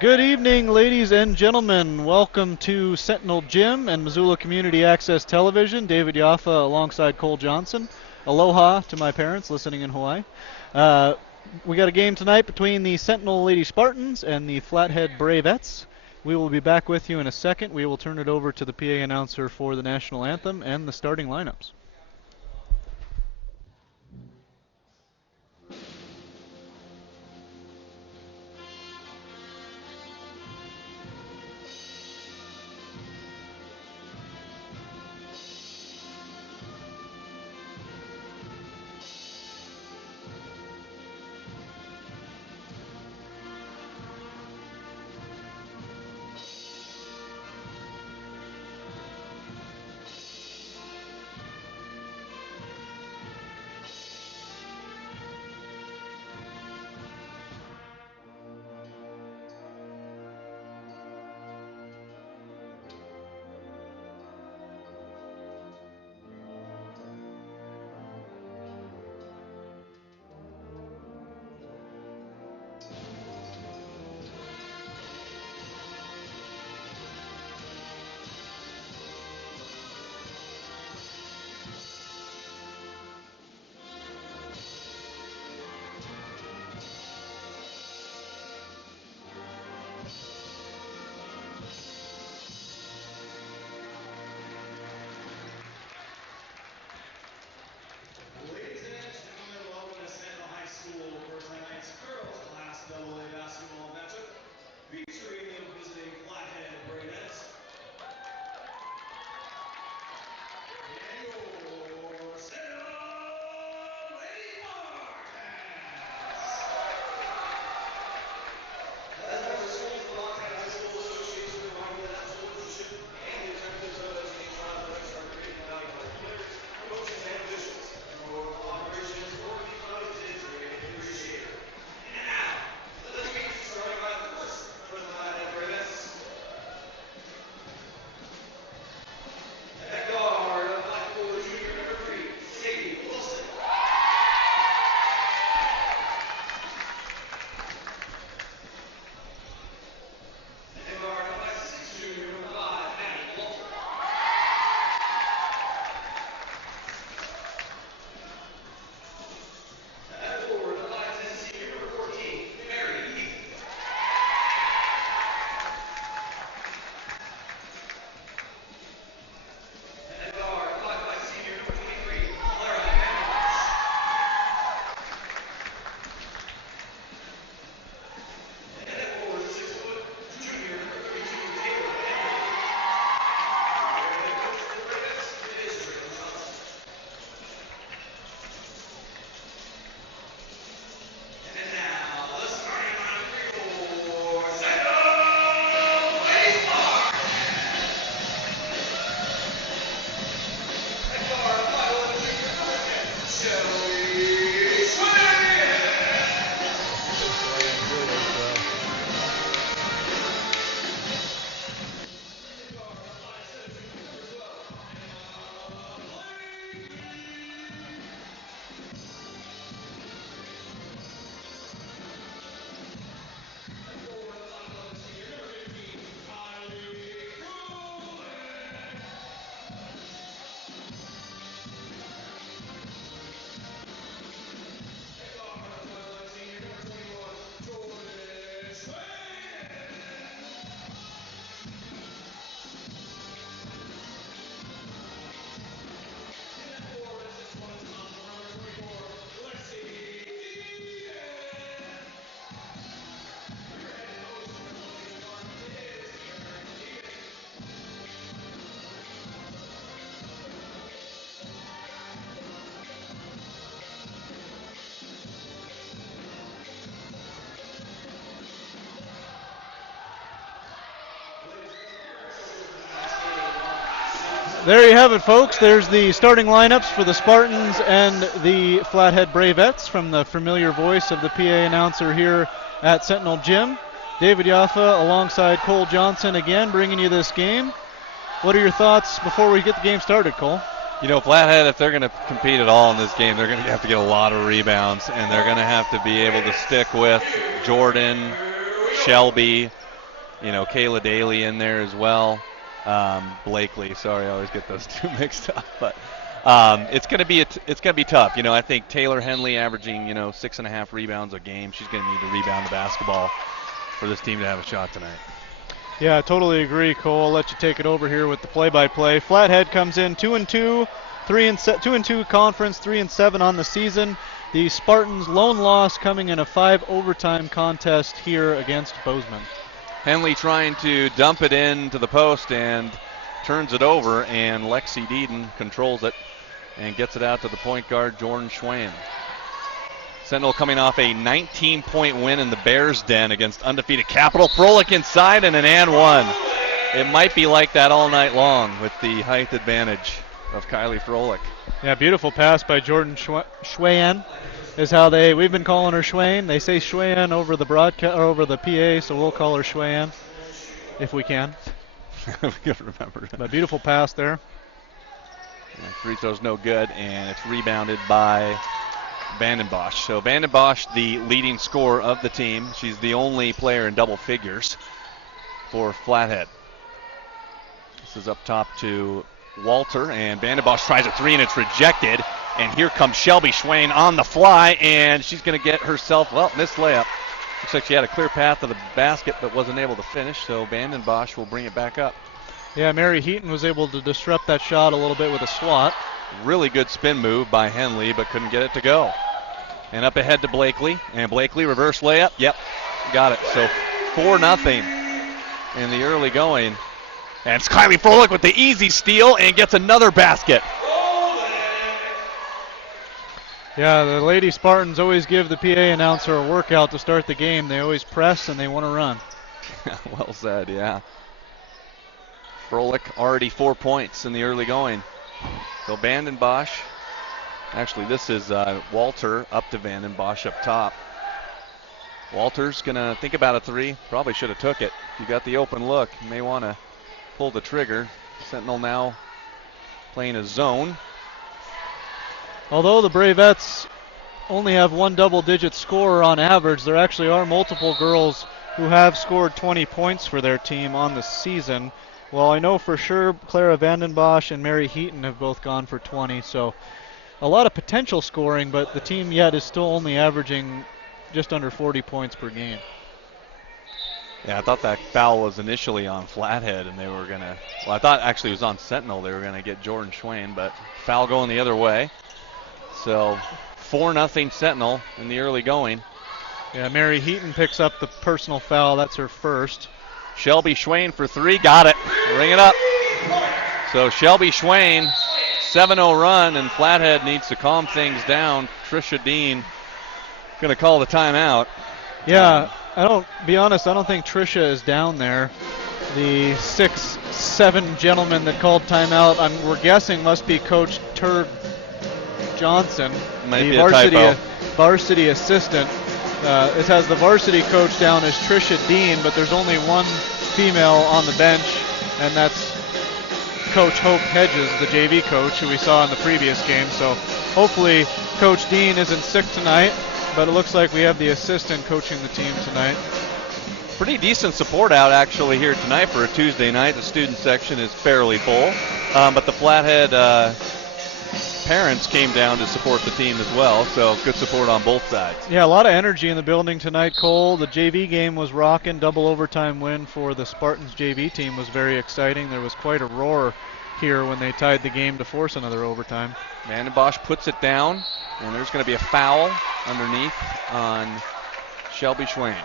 Good evening, ladies and gentlemen. Welcome to Sentinel Gym and Missoula Community Access Television. David Yaffa alongside Cole Johnson. Aloha to my parents listening in Hawaii. We got a game tonight between the Sentinel Lady Spartans and the Flathead Bravettes. We will be back with you in a second. We will turn it over to the PA announcer for the national anthem and the starting lineups. There you have it, folks. There's the starting lineups for the Spartans and the Flathead Bravettes from the familiar voice of the PA announcer here at Sentinel Gym. David Yaffa alongside Cole Johnson again bringing you this game. What are your thoughts before we get the game started, Cole? You know, Flathead, if they're going to compete at all in this game, they're going to have to get a lot of rebounds, and they're going to have to be able to stick with Jordan, Shelby, Kayla Daly in there as well. Blakely, sorry, I always get those two mixed up. But it's going to be tough. I think Taylor Henley averaging 6.5 rebounds a game. She's going to need to rebound the basketball for this team to have a shot tonight. Yeah, I totally agree, Cole. I'll let you take it over here with the play-by-play. Flathead comes in 2-2, 2-2 conference, 3-7 on the season. The Spartans' lone loss coming in a 5 overtime contest here against Bozeman. Henley trying to dump it into the post and turns it over, and Lexi Deeden controls it and gets it out to the point guard, Jordan Schwain. Sentinel coming off a 19-point win in the Bears' Den against undefeated Capital. Froelich inside and an and one. It might be like that all night long with the height advantage of Kylie Froelich. Yeah, beautiful pass by Jordan Schwain is how we've been calling her Schwain. They say Schwain over the broadcast or over the PA, so we'll call her Schwain if we can. We gotta remember that. But beautiful pass there. And free throw's no good, and it's rebounded by Vandenbosch. So Vandenbosch, the leading scorer of the team. She's the only player in double figures for Flathead. This is up top to Walter, and Vandenbosch tries a three, and it's rejected. And here comes Shelby Schwain on the fly, and she's going to get herself, missed layup. Looks like she had a clear path to the basket, but wasn't able to finish, so Vandenbosch will bring it back up. Yeah, Mary Heaton was able to disrupt that shot a little bit with a swat. Really good spin move by Henley, but couldn't get it to go. And up ahead to Blakely, and Blakely reverse layup. Yep, got it. So 4-0 in the early going. And it's Kylie Froelich with the easy steal and gets another basket. Yeah, the Lady Spartans always give the PA announcer a workout to start the game. They always press and they want to run. Well said, yeah. Froelich already 4 points in the early going. So Vandenbosch, actually this is Walter up to Vandenbosch up top. Walter's going to think about a three. Probably should have took it. If you got the open look, you may want to pull the trigger. Sentinel now playing a zone. Although the Bravettes only have one double-digit scorer on average, there actually are multiple girls who have scored 20 points for their team on the season. Well, I know for sure Clara Vandenbosch and Mary Heaton have both gone for 20, so a lot of potential scoring, but the team yet is still only averaging just under 40 points per game. Yeah, I thought that foul was initially on Flathead, and they were going to, I thought actually it was on Sentinel. They were going to get Jordan Schwain, but foul going the other way. So 4-0 Sentinel in the early going. Yeah, Mary Heaton picks up the personal foul. That's her first. Shelby Schwain for three. Got it. Ring it up. So Shelby Schwain, 7-0 run, and Flathead needs to calm things down. Trisha Dean going to call the timeout. Yeah, I don't think Trisha is down there. The 6'7" gentleman that called timeout, we're guessing must be Coach Turd Johnson, Might the be a varsity assistant. It has the varsity coach down as Trisha Dean, but there's only one female on the bench, and that's Coach Hope Hedges, the JV coach, who we saw in the previous game. So hopefully Coach Dean isn't sick tonight, but it looks like we have the assistant coaching the team tonight. Pretty decent support out actually here tonight for a Tuesday night. The student section is fairly full, but the Flathead parents came down to support the team as well, so good support on both sides. Yeah, a lot of energy in the building tonight, Cole. The JV game was rocking. Double overtime win for the Spartans JV team was very exciting. There was quite a roar here when they tied the game to force another overtime. Vandenbosch puts it down, and there's going to be a foul underneath on Shelby Schwain.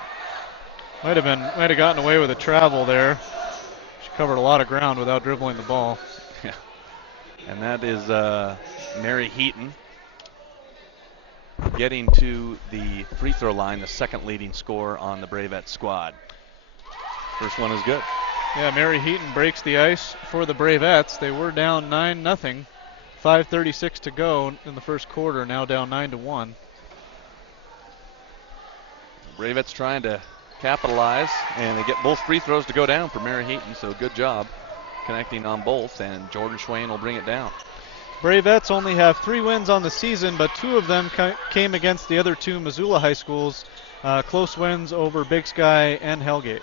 Might have gotten away with a travel there. She covered a lot of ground without dribbling the ball. Yeah. And that is Mary Heaton getting to the free throw line, the second leading scorer on the Bravettes squad. First one is good. Yeah, Mary Heaton breaks the ice for the Bravettes. They were down 9-0. 5:36 to go in the first quarter, now down 9-1. Bravettes trying to capitalize, and they get both free throws to go down for Mary Heaton, so good job connecting on both, and Jordan Schwain will bring it down. Bravettes only have 3 wins on the season, but 2 of them came against the other 2 Missoula high schools. Close wins over Big Sky and Hellgate.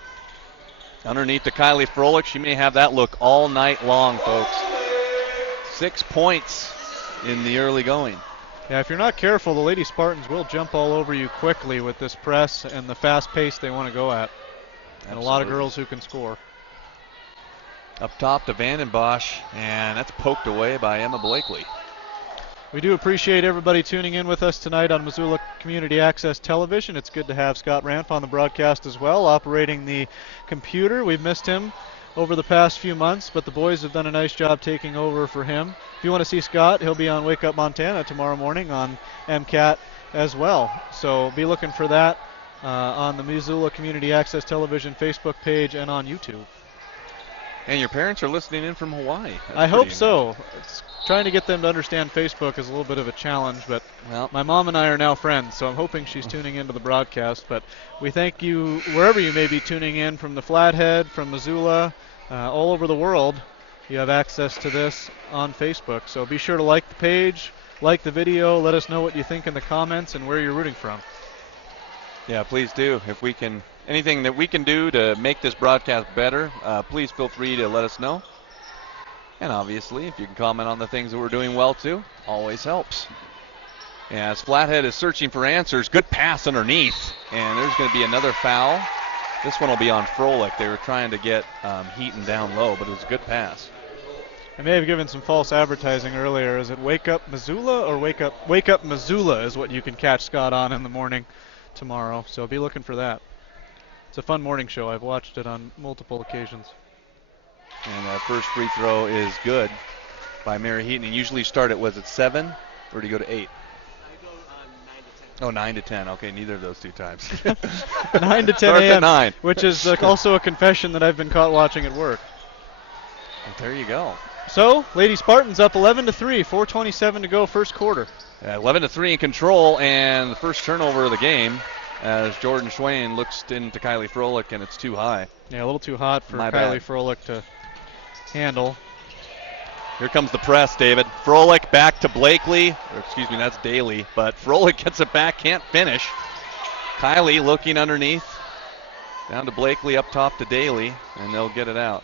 Underneath to Kylie Froelich. She may have that look all night long, folks. 6 points in the early going. Yeah, if you're not careful, the Lady Spartans will jump all over you quickly with this press and the fast pace they want to go at. And a lot of girls who can score. Up top to Vandenbosch, and that's poked away by Emma Blakely. We do appreciate everybody tuning in with us tonight on Missoula Community Access Television. It's good to have Scott Ranf on the broadcast as well, operating the computer. We've missed him over the past few months, but the boys have done a nice job taking over for him. If you want to see Scott, he'll be on Wake Up Montana tomorrow morning on MCAT as well. So be looking for that on the Missoula Community Access Television Facebook page and on YouTube. And your parents are listening in from Hawaii. I hope so. Trying to get them to understand Facebook is a little bit of a challenge, but my mom and I are now friends, so I'm hoping she's tuning into the broadcast. But we thank you wherever you may be tuning in, from the Flathead, from Missoula, all over the world. You have access to this on Facebook. So be sure to like the page, like the video, let us know what you think in the comments and where you're rooting from. Yeah, please do. If we can, anything that we can do to make this broadcast better, please feel free to let us know. And obviously, if you can comment on the things that we're doing well too, always helps. As Flathead is searching for answers, good pass underneath, and there's going to be another foul. This one will be on Froelich. They were trying to get Heaton down low, but it was a good pass. I may have given some false advertising earlier. Is it Wake Up Missoula or Wake Up Missoula is what you can catch Scott on in the morning tomorrow. So be looking for that. It's a fun morning show. I've watched it on multiple occasions. And that first free throw is good by Mary Heaton. And usually you start at, was it 7 or do you go to 8? I go 9 to 10. Oh, 9 to 10. Okay, neither of those two times. 9 to 10 Starts a.m., at 9. which is also a confession that I've been caught watching at work. And there you go. So, Lady Spartans up 11 to 3, 4:27 to go, first quarter. 11 to 3 in control, and the first turnover of the game as Jordan Schwain looks into Kylie Froelich, and it's too high. Yeah, a little too hot for My Kylie bad. Froelich to handle. Here comes the press, David. Froelich back to Blakely. Or excuse me, that's Daly. But Froelich gets it back, can't finish. Kylie looking underneath. Down to Blakely, up top to Daly, and they'll get it out.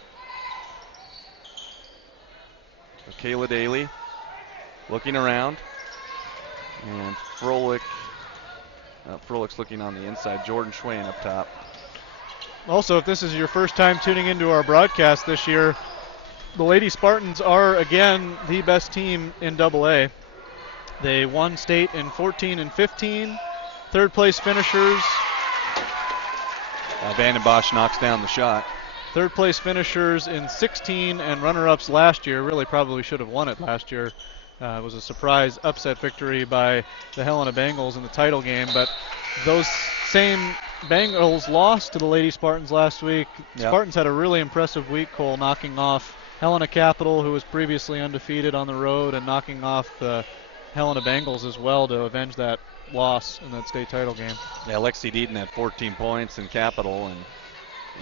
So Kayla Daly looking around. And Froelich's looking on the inside. Jordan Schwain up top. Also, if this is your first time tuning into our broadcast this year, the Lady Spartans are, again, the best team in AA. They won state in 14 and 15. Third place finishers. Vandenbosch knocks down the shot. Third place finishers in 16 and runner-ups last year. Really probably should have won it last year. It was a surprise upset victory by the Helena Bengals in the title game, but those same Bengals lost to the Lady Spartans last week. Yep. Spartans had a really impressive week, Cole, knocking off Helena Capital, who was previously undefeated on the road, and knocking off the Helena Bengals as well to avenge that loss in that state title game. Yeah, Lexi Deaton had 14 points in Capital, and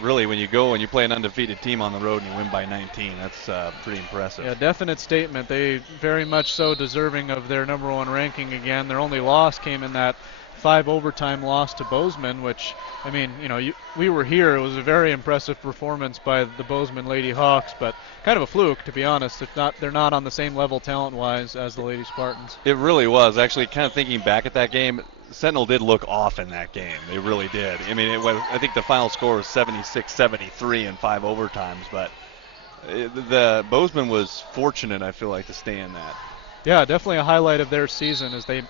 really when you go and you play an undefeated team on the road and you win by 19, that's pretty impressive. Yeah, definite statement. They very much so deserving of their number one ranking again. Their only loss came in that 5 overtime loss to Bozeman, which, I mean, we were here. It was a very impressive performance by the Bozeman Lady Hawks, but kind of a fluke, to be honest. They're not on the same level talent-wise as the Lady Spartans. It really was. Actually, kind of thinking back at that game, Sentinel did look off in that game. They really did. I mean, I think the final score was 76-73 in 5 overtimes, but the Bozeman was fortunate, I feel like, to stay in that. Yeah, definitely a highlight of their season, as they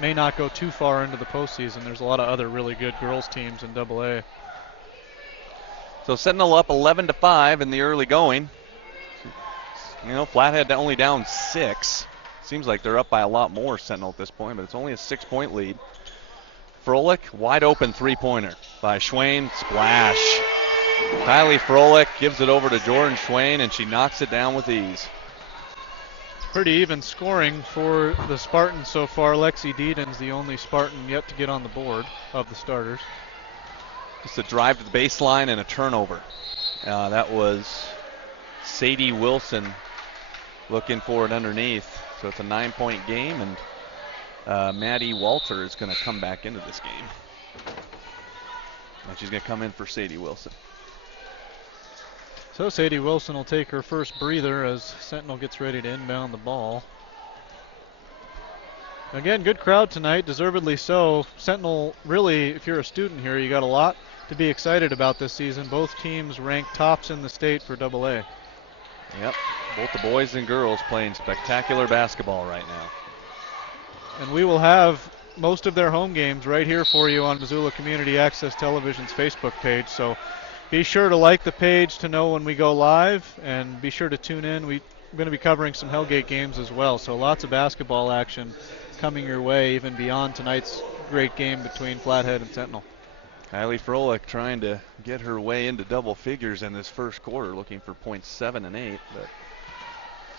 may not go too far into the postseason. There's a lot of other really good girls teams in AA. So Sentinel up 11 to 5 in the early going. Flathead only down 6. Seems like they're up by a lot more, Sentinel, at this point, but it's only a 6-point lead. Froelich, wide open three-pointer by Schwain, splash. Kylie Froelich gives it over to Jordan Schwain, and she knocks it down with ease. Pretty even scoring for the Spartans so far. Lexi Deaton's the only Spartan yet to get on the board of the starters. Just a drive to the baseline and a turnover. That was Sadie Wilson looking for it underneath. So it's a 9-point game, and Maddie Walter is going to come back into this game. And she's going to come in for Sadie Wilson. So Sadie Wilson will take her first breather as Sentinel gets ready to inbound the ball. Again, good crowd tonight, deservedly so. Sentinel, really, if you're a student here, you got a lot to be excited about this season. Both teams ranked tops in the state for AA. Yep, both the boys and girls playing spectacular basketball right now. And we will have most of their home games right here for you on Missoula Community Access Television's Facebook page. So be sure to like the page to know when we go live, and be sure to tune in. We're going to be covering some Hellgate games as well. So lots of basketball action coming your way, even beyond tonight's great game between Flathead and Sentinel. Kylie Froelich trying to get her way into double figures in this first quarter, looking for points 7 and 8, but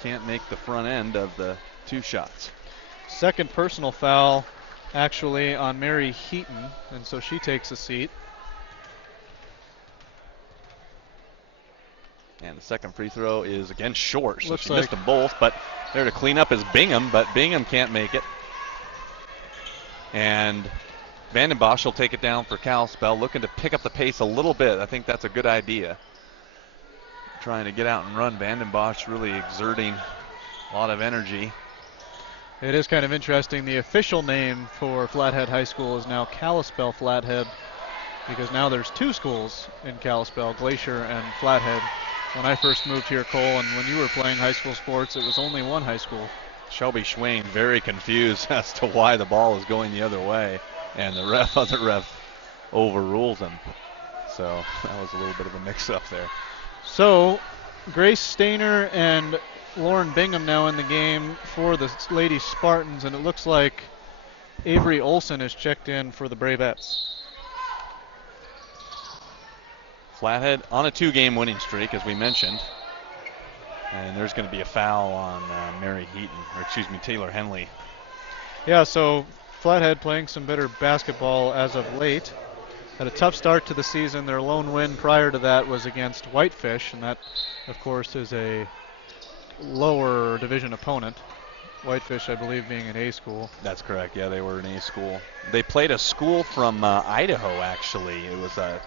can't make the front end of the two shots. Second personal foul actually on Mary Heaton, and so she takes a seat. And the second free throw is again short, so Looks she missed them both, but there to clean up is Bingham, but Bingham can't make it. And Vanden Bosch will take it down for Kalispell, looking to pick up the pace a little bit. I think that's a good idea. Trying to get out and run. Vanden Bosch really exerting a lot of energy. It is kind of interesting. The official name for Flathead High School is now Kalispell Flathead, because now there's two schools in Kalispell, Glacier and Flathead. When I first moved here, Cole, and when you were playing high school sports, it was only one high school. Shelby Schwain very confused as to why the ball is going the other way, and the other ref overrules him. So that was a little bit of a mix-up there. So Grace Stainer and Lauren Bingham now in the game for the Lady Spartans, and it looks like Avery Olson is checked in for the Bravettes. Flathead on a 2-game winning streak, as we mentioned. And there's going to be a foul on Taylor Henley. Yeah, so Flathead playing some better basketball as of late. Had a tough start to the season. Their lone win prior to that was against Whitefish, and that, of course, is a lower division opponent. Whitefish, I believe, being an A school. That's correct. Yeah, they were an A school. They played a school from Idaho, actually. It was a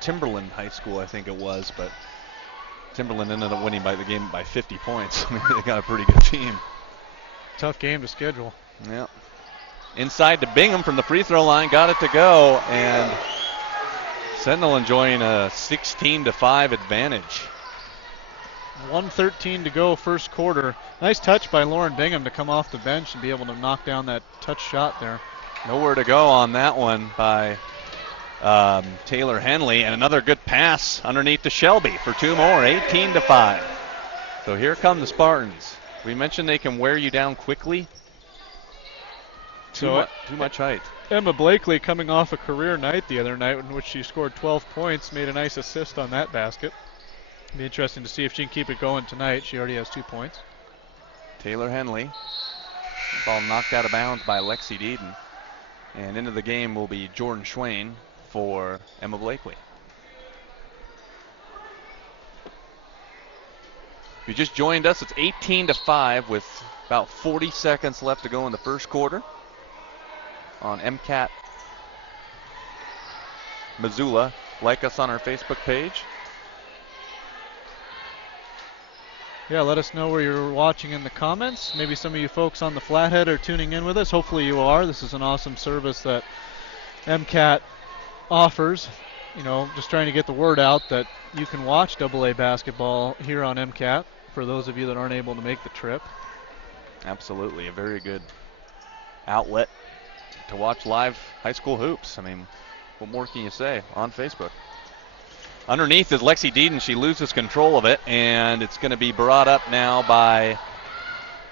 Timberland High School, I think it was, but Timberland ended up winning the game by 50 points. I mean, they got a pretty good team. Tough game to schedule. Yeah. Inside to Bingham from the free throw line, got it to go, and Sentinel enjoying a 16-5 advantage. 1:13 to go first quarter. Nice touch by Lauren Bingham to come off the bench and be able to knock down that touch shot there. Nowhere to go on that one by Taylor Henley, and another good pass underneath to Shelby for two more, 18-5. So here come the Spartans. We mentioned they can wear you down quickly. Too much height. Emma Blakely, coming off a career night the other night in which she scored 12 points, made a nice assist on that basket. Be interesting to see if she can keep it going tonight. She already has 2 points. Taylor Henley. Ball knocked out of bounds by Lexi Deeden. And into the game will be Jordan Schwain for Emma Blakely. If you just joined us, it's 18-5 with about 40 seconds left to go in the first quarter on MCAT Missoula. Like us on our Facebook page. Yeah, let us know where you're watching in the comments. Maybe some of you folks on the Flathead are tuning in with us. Hopefully you are. This is an awesome service that MCAT offers. You know, just trying to get the word out that you can watch AA basketball here on MCAT for those of you that aren't able to make the trip. Absolutely, a very good outlet to watch live high school hoops. I mean, what more can you say on Facebook? Underneath is Lexi Deeden. She loses control of it, and it's going to be brought up now by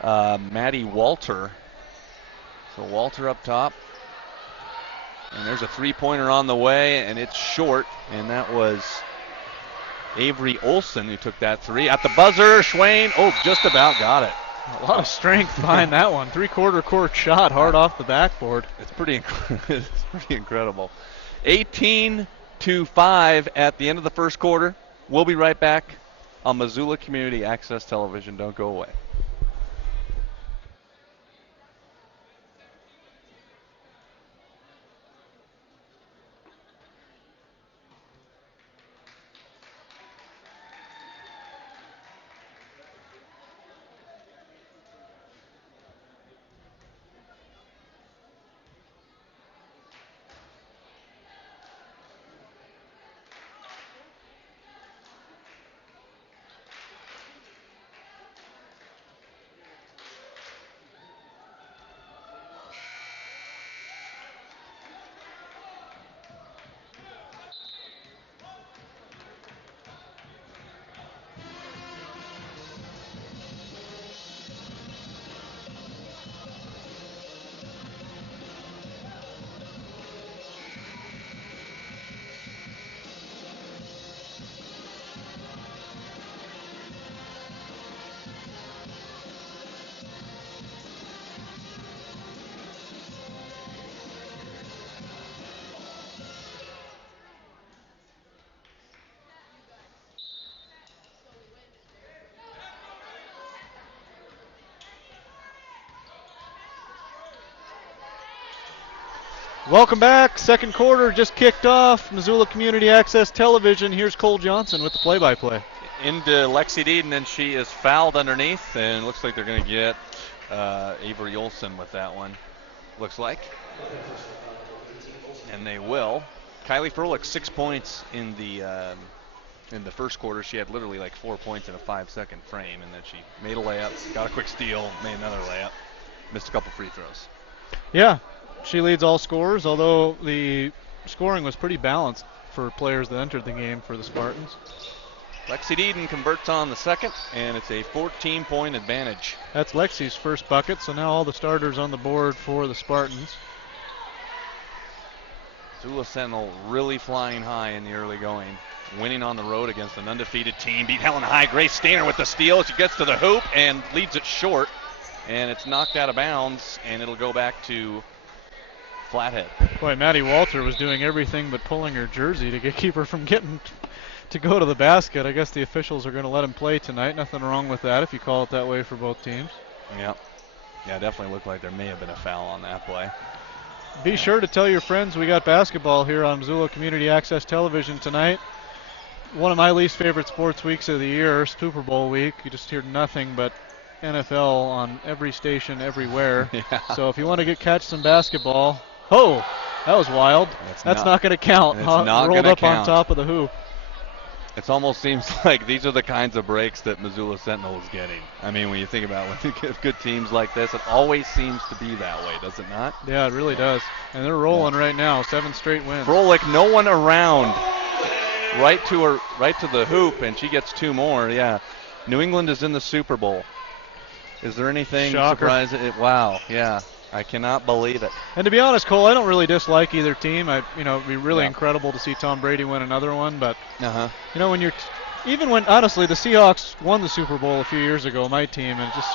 Maddie Walter. So Walter up top. And there's a three-pointer on the way, and it's short, and that was Avery Olson who took that three. At the buzzer, Schwain, just about got it. A lot of strength behind that one. Three-quarter court shot hard off the backboard. It's pretty incredible. 18-5 at the end of the first quarter. We'll be right back on Missoula Community Access Television. Don't go away. Welcome back. Second quarter just kicked off. Missoula Community Access Television. Here's Cole Johnson with the play-by-play. Into Lexi Deeden, and she is fouled underneath, and looks like they're going to get Avery Olson with that one. Looks like. And they will. Kylie Froelich, 6 points in the first quarter. She had literally like 4 points in a 5-second frame, and then she made a layup, got a quick steal, made another layup, missed a couple free throws. Yeah, she leads all scorers, although the scoring was pretty balanced for players that entered the game for the Spartans. Lexi Deeden converts on the second, and it's a 14-point advantage. That's Lexi's first bucket, so now all the starters on the board for the Spartans. Missoula Sentinel really flying high in the early going. Winning on the road against an undefeated team. Beat Helena High. Grace Stainer with the steal. She gets to the hoop and leads it short. And it's knocked out of bounds, and it'll go back to Flathead. Boy, Maddie Walter was doing everything but pulling her jersey to keep her from getting to go to the basket. I guess the officials are going to let him play tonight. Nothing wrong with that if you call it that way for both teams. Yep. Yeah, it definitely looked like there may have been a foul on that play. Be sure to tell your friends we got basketball here on Missoula Community Access Television tonight. One of my least favorite sports weeks of the year, Super Bowl week. You just hear nothing but NFL on every station, everywhere. Yeah. So if you want to catch some basketball, oh, that was wild. That's not going to count. It's not rolled gonna up count. on top of the hoop. It almost seems like these are the kinds of breaks that Missoula Sentinel is getting. I mean, when you think about when you get good teams like this, it always seems to be that way, does it not? Yeah, it really does. And they're rolling right now, 7 straight wins. Froelich, no one around. Right to the hoop, and she gets 2 more. Yeah, New England is in the Super Bowl. Is there anything surprising? Wow, yeah, I cannot believe it. And to be honest, Cole, I don't really dislike either team. It'd be really incredible to see Tom Brady win another one, but when honestly the Seahawks won the Super Bowl a few years ago, my team, and just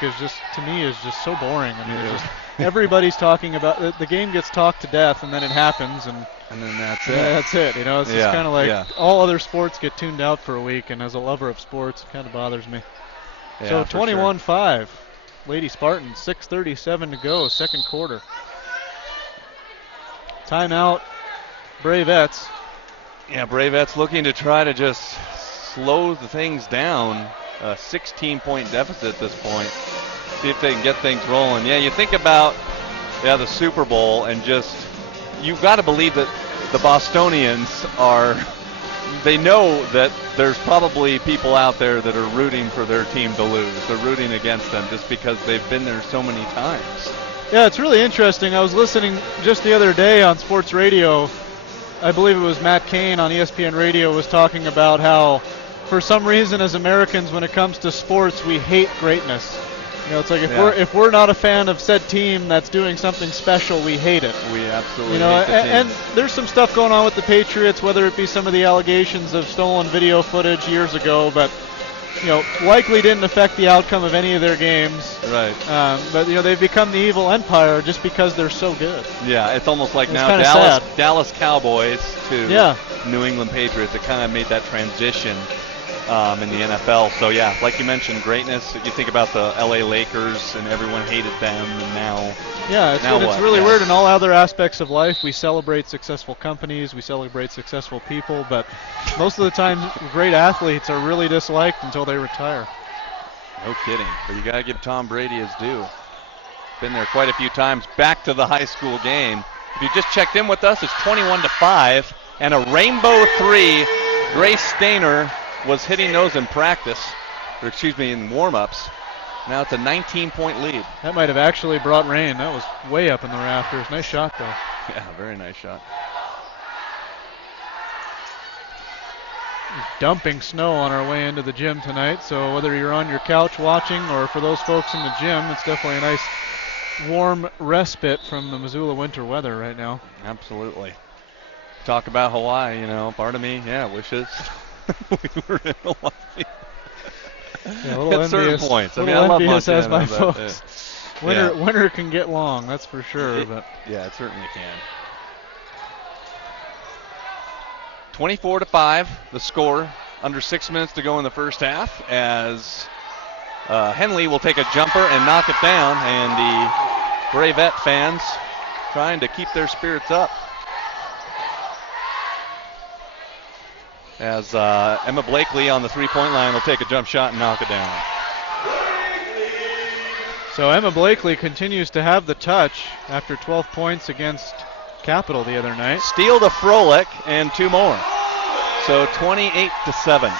to me is just so boring. I mean, everybody's talking about the game gets talked to death, and then it happens, and then that's it. Yeah, that's it. It's just kind of like all other sports get tuned out for a week, and as a lover of sports, it kind of bothers me. Yeah, so 21-5, Lady Spartans, 6:37 to go, second quarter. Timeout, Bravettes. Yeah, Bravettes looking to try to just slow the things down. A 16-point deficit at this point. See if they can get things rolling. Yeah, you think about the Super Bowl, and just you've got to believe that the Bostonians they know that there's probably people out there that are rooting for their team to lose. They're rooting against them just because they've been there so many times. Yeah, it's really interesting. I was listening just the other day on sports radio. I believe it was Matt Cain on ESPN Radio was talking about how for some reason as Americans when it comes to sports we hate greatness. It's like if we're not a fan of said team that's doing something special, we hate it. We absolutely hate the team. And there's some stuff going on with the Patriots, whether it be some of the allegations of stolen video footage years ago, but likely didn't affect the outcome of any of their games. Right. But they've become the evil empire just because they're so good. Yeah, it's almost like it's now Dallas Cowboys to New England Patriots. It kind of made that transition. In the NFL. So, yeah, like you mentioned, greatness. You think about the L.A. Lakers and everyone hated them, and now... Yeah, it's really weird in all other aspects of life. We celebrate successful companies, we celebrate successful people, but most of the time, great athletes are really disliked until they retire. No kidding. But you got to give Tom Brady his due. Been there quite a few times. Back to the high school game. If you just checked in with us, it's 21-5, and a rainbow 3. Grace Stainer was hitting those in practice, in warm-ups. Now it's a 19-point lead. That might have actually brought rain. That was way up in the rafters. Nice shot, though. Yeah, very nice shot. Dumping snow on our way into the gym tonight, so whether you're on your couch watching or for those folks in the gym, it's definitely a nice warm respite from the Missoula winter weather right now. Absolutely. Talk about Hawaii, part of me, wishes we were in Hawaii. Yeah, a little at certain points. I love envious as my folks. Winter can get long, that's for sure. It certainly can. 24-5, the score. Under 6 minutes to go in the first half as Henley will take a jumper and knock it down, and the Bravette fans trying to keep their spirits up. As Emma Blakely on the three-point line will take a jump shot and knock it down. So Emma Blakely continues to have the touch after 12 points against Capital the other night. Steal to Froelich and 2 more. So 28-7.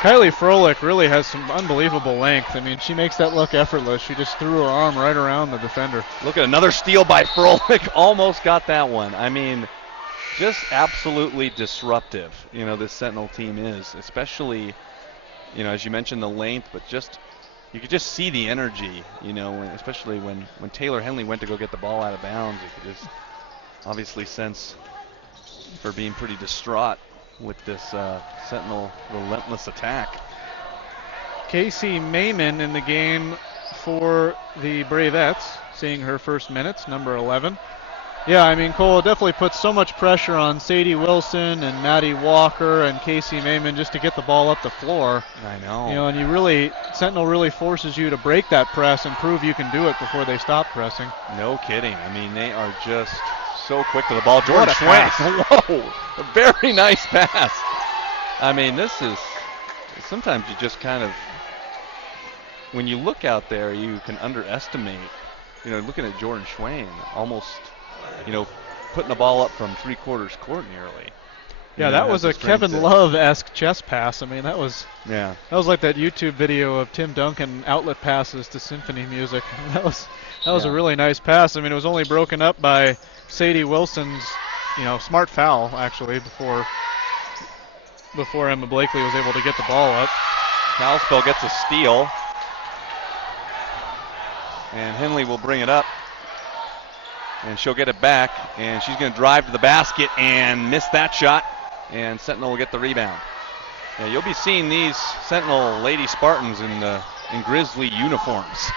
Kylie Froelich really has some unbelievable length. I mean, she makes that look effortless. She just threw her arm right around the defender. Look at another steal by Froelich. Almost got that one. I mean, just absolutely disruptive, this Sentinel team is, especially, as you mentioned, the length, but just you could just see the energy, especially when Taylor Henley went to go get the ball out of bounds. You could just obviously sense her being pretty distraught with this Sentinel relentless attack. Casey Mayman in the game for the Bravettes, seeing her first minutes, number 11. Yeah, I mean, Cole, it definitely puts so much pressure on Sadie Wilson and Maddie Walker and Casey Mayman just to get the ball up the floor. I know. And Sentinel really forces you to break that press and prove you can do it before they stop pressing. No kidding. I mean, they are just so quick to the ball. Jordan Schwank. Whoa, a very nice pass. I mean, this is, sometimes you just kind of, when you look out there, you can underestimate, looking at Jordan Schwank, almost, putting the ball up from three-quarters court nearly. Yeah, that was a Kevin Love-esque chest pass. I mean, that was like that YouTube video of Tim Duncan outlet passes to symphony music. That was a really nice pass. I mean, it was only broken up by Sadie Wilson's, smart foul actually before Emma Blakely was able to get the ball up. Kalispell gets a steal, and Henley will bring it up. And she'll get it back, and she's going to drive to the basket and miss that shot, and Sentinel will get the rebound. Yeah, you'll be seeing these Sentinel Lady Spartans in Grizzly uniforms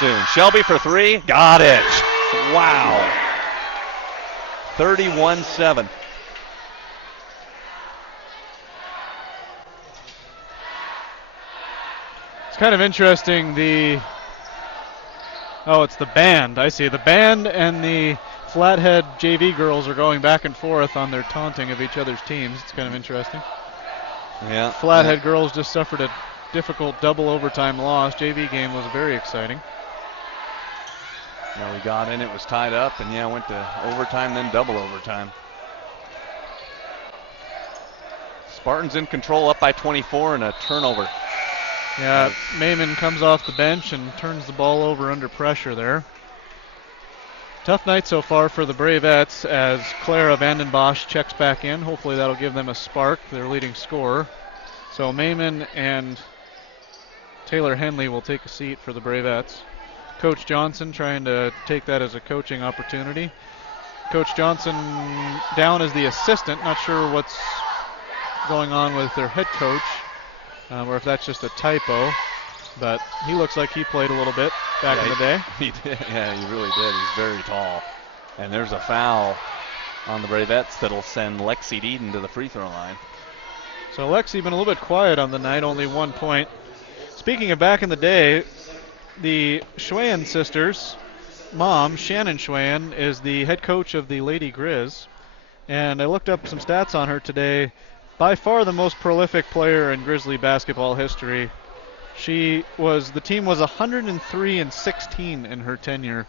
soon. Shelby for 3, got it. Wow. 31-7. It's kind of interesting, it's the band. I see. The band and the Flathead JV girls are going back and forth on their taunting of each other's teams. It's kind of interesting. Yeah. Flathead girls just suffered a difficult double overtime loss. JV game was very exciting. Yeah, we got in. It was tied up, and went to overtime, then double overtime. Spartans in control, up by 24, and a turnover. Yeah, Mayman comes off the bench and turns the ball over under pressure there. Tough night so far for the Bravettes as Clara Vandenbosch checks back in. Hopefully that'll give them a spark, their leading scorer. So Mayman and Taylor Henley will take a seat for the Bravettes. Coach Johnson trying to take that as a coaching opportunity. Coach Johnson down as the assistant. Not sure what's going on with their head coach. Or if that's just a typo, but he looks like he played a little bit back in the day. He did. Yeah, he really did. He's very tall. And there's a foul on the Bravettes that'll send Lexi Eden to the free throw line. So Lexi been a little bit quiet on the night, only 1 point. Speaking of back in the day, the Schwan sisters' mom, Shannon Schwan, is the head coach of the Lady Grizz. And I looked up some stats on her today. By far the most prolific player in Grizzly basketball history. The team was 103-16 in her tenure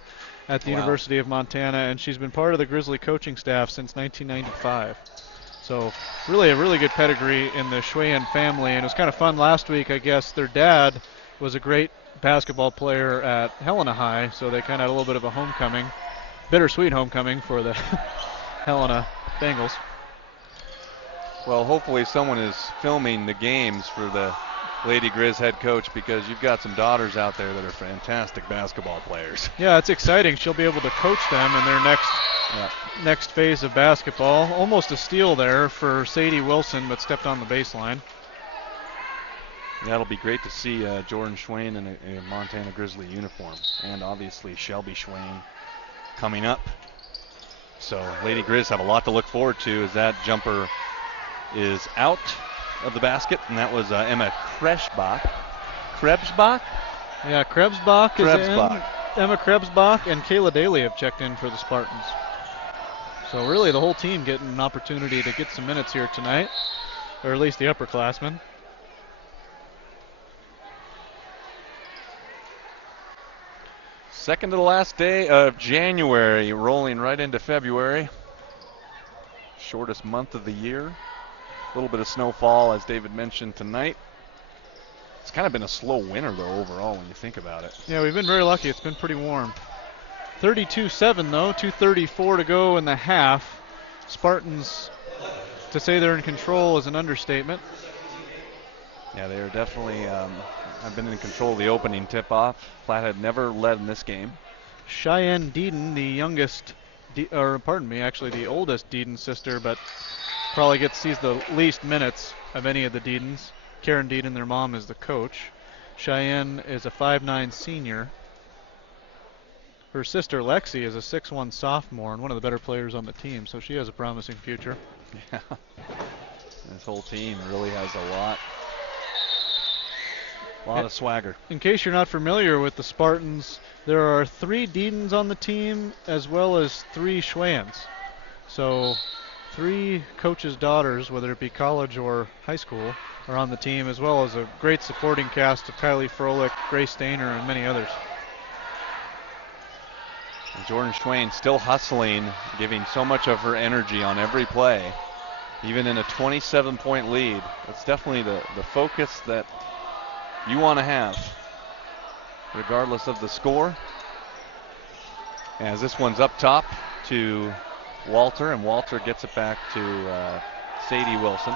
at the University of Montana, and she's been part of the Grizzly coaching staff since 1995. So really a really good pedigree in the Schwan family, and it was kind of fun last week. I guess their dad was a great basketball player at Helena High, so they kind of had a little bit of a homecoming, bittersweet homecoming for the Helena Bengals. Well, hopefully someone is filming the games for the Lady Grizz head coach, because you've got some daughters out there that are fantastic basketball players. Yeah, it's exciting. She'll be able to coach them in their next phase of basketball. Almost a steal there for Sadie Wilson, but stepped on the baseline. That'll be great to see Jordan Schwan in a Montana Grizzly uniform, and obviously Shelby Schwan coming up. So Lady Grizz have a lot to look forward to as that jumper is out of the basket, and that was Emma Krebsbach. Yeah, Krebsbach is in. Emma Krebsbach and Kayla Daly have checked in for the Spartans. So really the whole team getting an opportunity to get some minutes here tonight, or at least the upperclassmen. Second to the last day of January, rolling right into February. Shortest month of the year. A little bit of snowfall, as David mentioned tonight. It's kind of been a slow winter, though, overall, when you think about it. Yeah, we've been very lucky. It's been pretty warm. 32-7, though. 2:34 to go in the half. Spartans, to say they're in control is an understatement. Yeah, they are definitely have been in control of the opening tip-off. Flathead never led in this game. Cheyenne Deeden, the youngest, actually the oldest Deeden sister, but probably sees the least minutes of any of the Deedens. Karen Deeden, their mom, is the coach. Cheyenne is a 5'9" senior. Her sister Lexi is a 6'1" sophomore and one of the better players on the team, so she has a promising future. Yeah. This whole team really has a lot of swagger. In case you're not familiar with the Spartans, there are 3 Deedens on the team as well as 3 Schwans. So 3 coaches' daughters, whether it be college or high school, are on the team, as well as a great supporting cast of Kylie Froelich, Grace Stainer, and many others. And Jordan Schwain still hustling, giving so much of her energy on every play, even in a 27-point lead. That's definitely the focus that you want to have, regardless of the score. As this one's up top to Walter, and Walter gets it back to Sadie Wilson.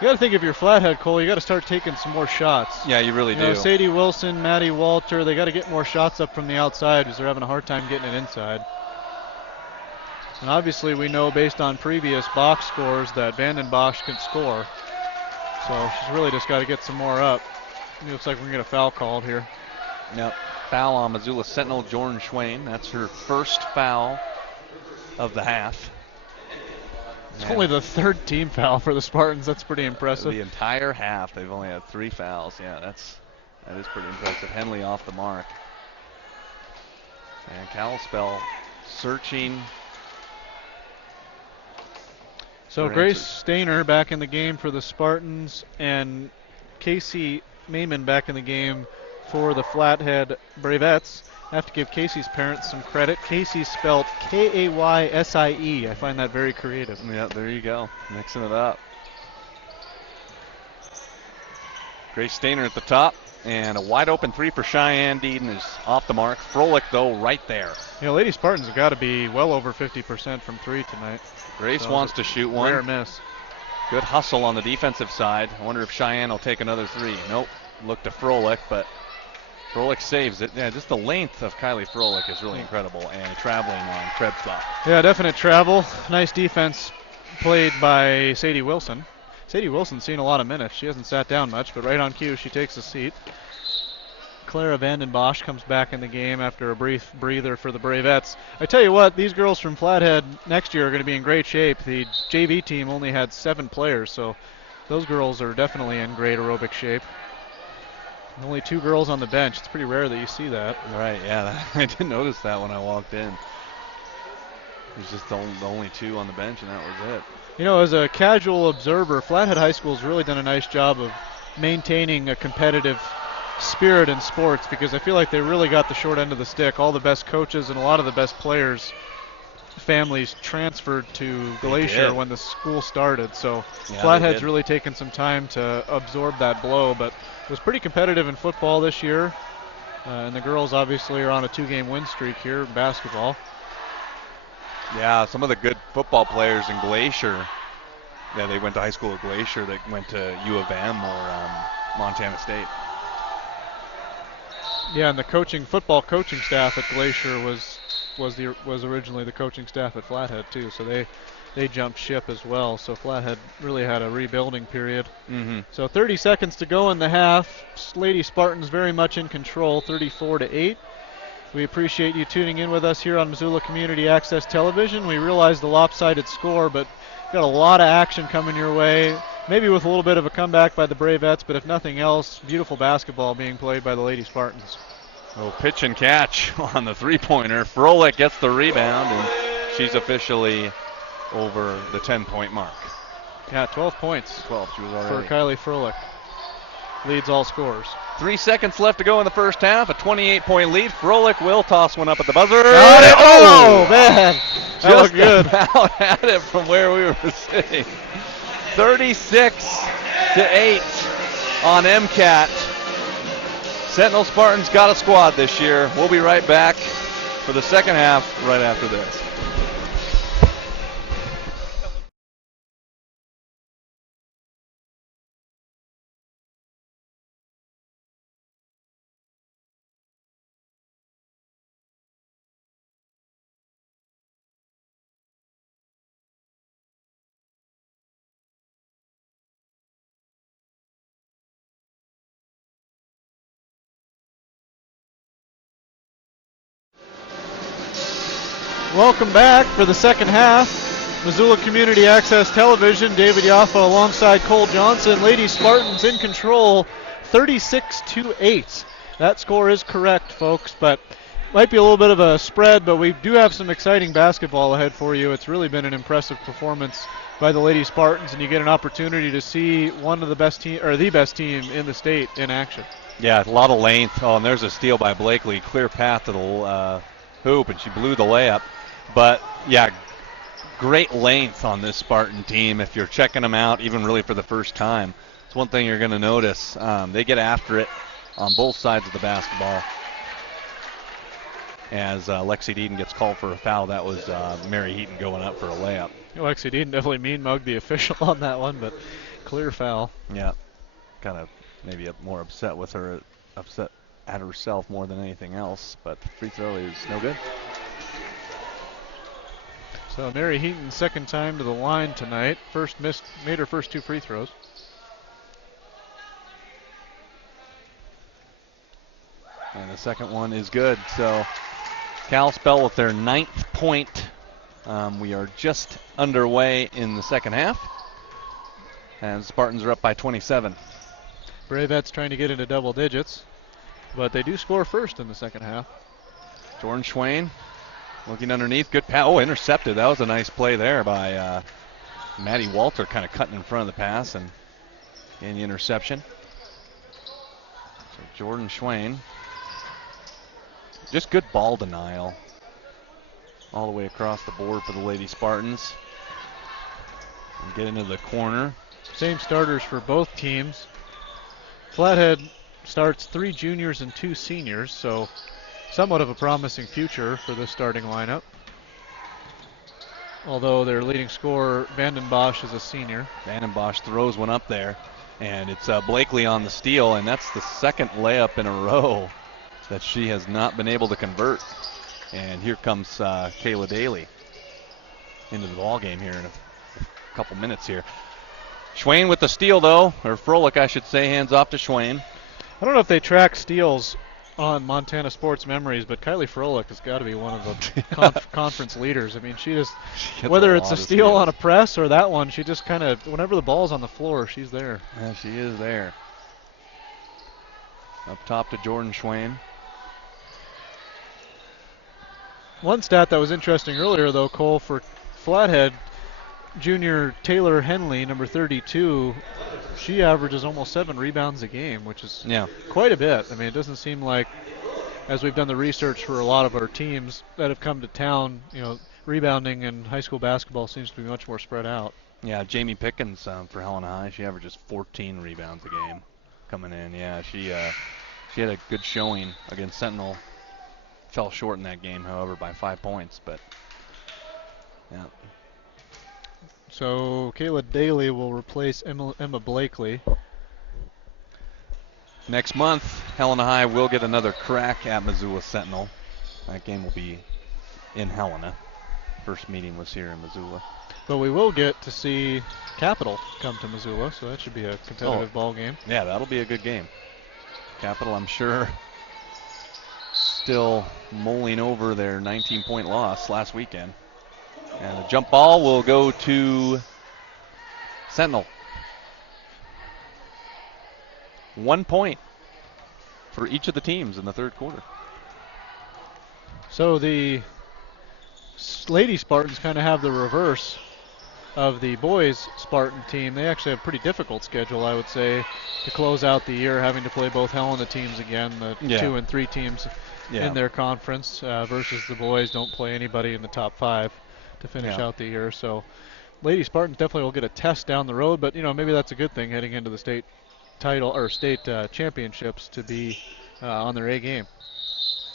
You got to think, if you're Flathead, Cole, you got to start taking some more shots. Yeah, you really do. Sadie Wilson, Maddie Walter, they got to get more shots up from the outside because they're having a hard time getting it inside. And obviously we know, based on previous box scores, that Vanden Bosch can score. So she's really just got to get some more up. It looks like we're going to get a foul called here. Yep. Foul on Missoula Sentinel Jordan Schwain. That's her first foul of the half. It's only the 3rd team foul for the Spartans. That's pretty impressive. The entire half, they've only had 3 fouls. Yeah, that is pretty impressive. Henley off the mark. And Kalispell searching. So Grace Stainer back in the game for the Spartans, and Casey Mayman back in the game for the Flathead Bravettes. I have to give Casey's parents some credit. Casey spelled Kaysie. I find that very creative. Yeah, there you go. Mixing it up. Grace Stainer at the top, and a wide open 3 for Cheyenne Deeden is off the mark. Froelich, though, right there. Lady Spartans have got to be well over 50% from 3 tonight. Grace wants to shoot one. Rare miss. Good hustle on the defensive side. I wonder if Cheyenne will take another 3. Nope. Look to Froelich, but Froelich saves it. Yeah, just the length of Kylie Froelich is really incredible, and traveling on Krebsbach. Yeah, definite travel. Nice defense played by Sadie Wilson. Sadie Wilson's seen a lot of minutes. She hasn't sat down much, but right on cue, she takes a seat. Clara Vanden Bosch comes back in the game after a brief breather for the Bravettes. I tell you what, these girls from Flathead next year are going to be in great shape. The JV team only had 7 players, so those girls are definitely in great aerobic shape. Only 2 girls on the bench. It's pretty rare that you see that. Right, yeah. I didn't notice that when I walked in. There's just the only 2 on the bench, and that was it. As a casual observer, Flathead High School's really done a nice job of maintaining a competitive spirit in sports, because I feel like they really got the short end of the stick. All the best coaches and a lot of the best players' families transferred to Glacier when the school started. So Flathead's really taken some time to absorb that blow, but it was pretty competitive in football this year. And the girls obviously are on a 2-game win streak here in basketball. Yeah, some of the good football players in Glacier, they went to high school at Glacier, that went to U of M or Montana State. Yeah, and the football coaching staff at Glacier was originally the coaching staff at Flathead too, so they jumped ship as well. So Flathead really had a rebuilding period. Mm-hmm. So 30 seconds to go in the half. Lady Spartans very much in control, 34-8. We appreciate you tuning in with us here on Missoula Community Access Television. We realize the lopsided score, but got a lot of action coming your way. Maybe with a little bit of a comeback by the Bravettes, but if nothing else, beautiful basketball being played by the Lady Spartans. Oh, pitch and catch on the three-pointer. Froelich gets the rebound, and she's officially over the 10-point mark. Yeah, 12 points 12, she was for already. Kylie Froelich. Leads all scorers. 3 seconds left to go in the first half. A 28-point lead. Froelich will toss one up at the buzzer. Got it. Oh, man. That Just looked good. about had it from where we were sitting. 36-8 on MCAT. Sentinel Spartans got a squad this year. We'll be right back for the second half right after this. Welcome back for the second half. Missoula Community Access Television, David Yaffa alongside Cole Johnson. Lady Spartans in control, 36-8. That score is correct, folks, but might be a little bit of a spread, but we do have some exciting basketball ahead for you. It's really been an impressive performance by the Lady Spartans, and you get an opportunity to see one of the best team, or the best team in the state in action. Yeah, a lot of length. Oh, and there's a steal by Blakely. Clear path to the hoop, and she blew the layup. But, yeah, great length on this Spartan team. If you're checking them out, even really for the first time, it's one thing you're going to notice. They get after it on both sides of the basketball. As Lexi Deaton gets called for a foul, that was Mary Heaton going up for a layup. Lexi Deaton definitely mean-mugged the official on that one, but clear foul. Yeah, kind of maybe more upset with her, upset at herself more than anything else, but the free throw is no good. So Mary Heaton, second time to the line tonight. Made her first two free throws. And the second one is good. So Kalispell with their 9th point. We are just underway in the second half. And the Spartans are up by 27. Bravettes trying to get into double digits, but they do score first in the second half. Jordan Schwain looking underneath. Good pass. Oh, intercepted. That was a nice play there by Maddie Walter, kind of cutting in front of the pass and getting the interception. So Jordan Schwain. Just good ball denial all the way across the board for the Lady Spartans. And get into the corner. Same starters for both teams. Flathead starts 3 juniors and 2 seniors, so somewhat of a promising future for this starting lineup. Although their leading scorer, Vanden Bosch, is a senior. Vanden Bosch throws one up there, and it's Blakely on the steal, and that's the second layup in a row that she has not been able to convert. And here comes Kayla Daly into the ball game here in a couple minutes here. Schwain with the steal, though, or Froelich, I should say, hands off to Schwain. I don't know if they track steals on Montana Sports Memories, but Kylie Froelich has got to be one of the conference leaders. I mean, she just, whether it's a steal on a press or that one, she just kind of, whenever the ball's on the floor, she's there. Yeah, she is there. Up top to Jordan Schwain. One stat that was interesting earlier, though, Cole, for Flathead, junior Taylor Henley, number 32, she averages almost 7 rebounds a game, which is quite a bit. I mean, it doesn't seem like, as we've done the research for a lot of our teams that have come to town, you know, rebounding in high school basketball seems to be much more spread out. Yeah, Jamie Pickens for Helena High, she averages 14 rebounds a game coming in. Yeah, she had a good showing against Sentinel. Fell short in that game, however, by 5 points, but yeah. So Kayla Daly will replace Emma Blakely. Next month, Helena High will get another crack at Missoula Sentinel. That game will be in Helena. First meeting was here in Missoula. But we will get to see Capital come to Missoula, so that should be a competitive ball game. Yeah, that'll be a good game. Capital, I'm sure, still mulling over their 19-point loss last weekend. And the jump ball will go to Sentinel. 1 point for each of the teams in the third quarter. So the Lady Spartans kind of have the reverse of the boys Spartan team. They actually have a pretty difficult schedule, I would say, to close out the year, having to play both Helena teams again, the 2 and 3 teams in their conference, versus the boys don't play anybody in the top 5 to finish out the year. So Lady Spartans definitely will get a test down the road, but maybe that's a good thing heading into the state title or state championships to be on their A game.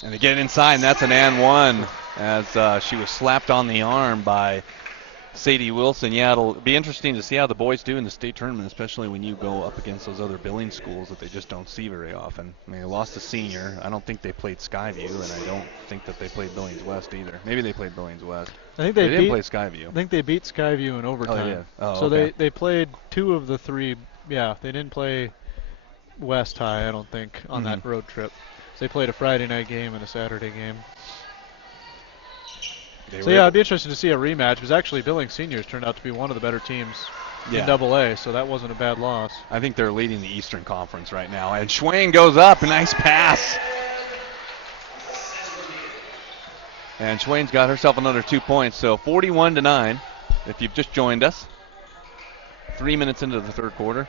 And they get inside, and that's an and one as she was slapped on the arm by Sadie Wilson. Yeah, it'll be interesting to see how the boys do in the state tournament, especially when you go up against those other Billings schools that they just don't see very often. I mean, they lost a senior. I don't think they played Skyview, and I don't think that they played Billings West either. Maybe they played Billings West. I think they didn't play Skyview. I think they beat Skyview in overtime. Oh, they did. Oh, so okay. they played 2 of the 3. Yeah, they didn't play West High, I don't think, on that road trip. So they played a Friday night game and a Saturday game. So yeah, it'd be interesting to see a rematch because actually Billings Seniors turned out to be one of the better teams in AA, so that wasn't a bad loss. I think they're leading the Eastern Conference right now. And Schwain goes up, a nice pass. And Schwain's got herself another 2 points, so 41-9 if you've just joined us. 3 minutes into the third quarter.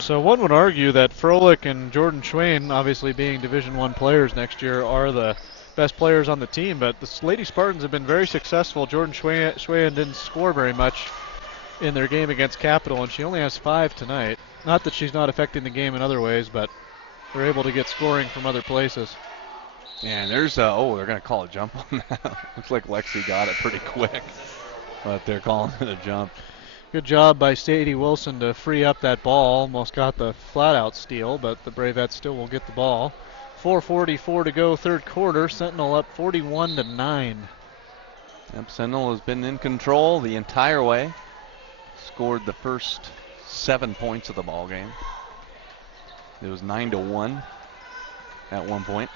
So one would argue that Froelich and Jordan Schwain, obviously being Division I players next year, are the best players on the team, but the Lady Spartans have been very successful. Jordan Schwain didn't score very much in their game against Capital, and she only has 5 tonight. Not that she's not affecting the game in other ways, but they're able to get scoring from other places. And there's they're going to call a jump on that. Looks like Lexi got it pretty quick, but they're calling it a jump. Good job by Sadie Wilson to free up that ball. Almost got the flat-out steal, but the Bravettes still will get the ball. 4:44 to go, third quarter. Sentinel up 41-9. Yep, Sentinel has been in control the entire way. Scored the first 7 points of the ball game. It was 9-1 at one point,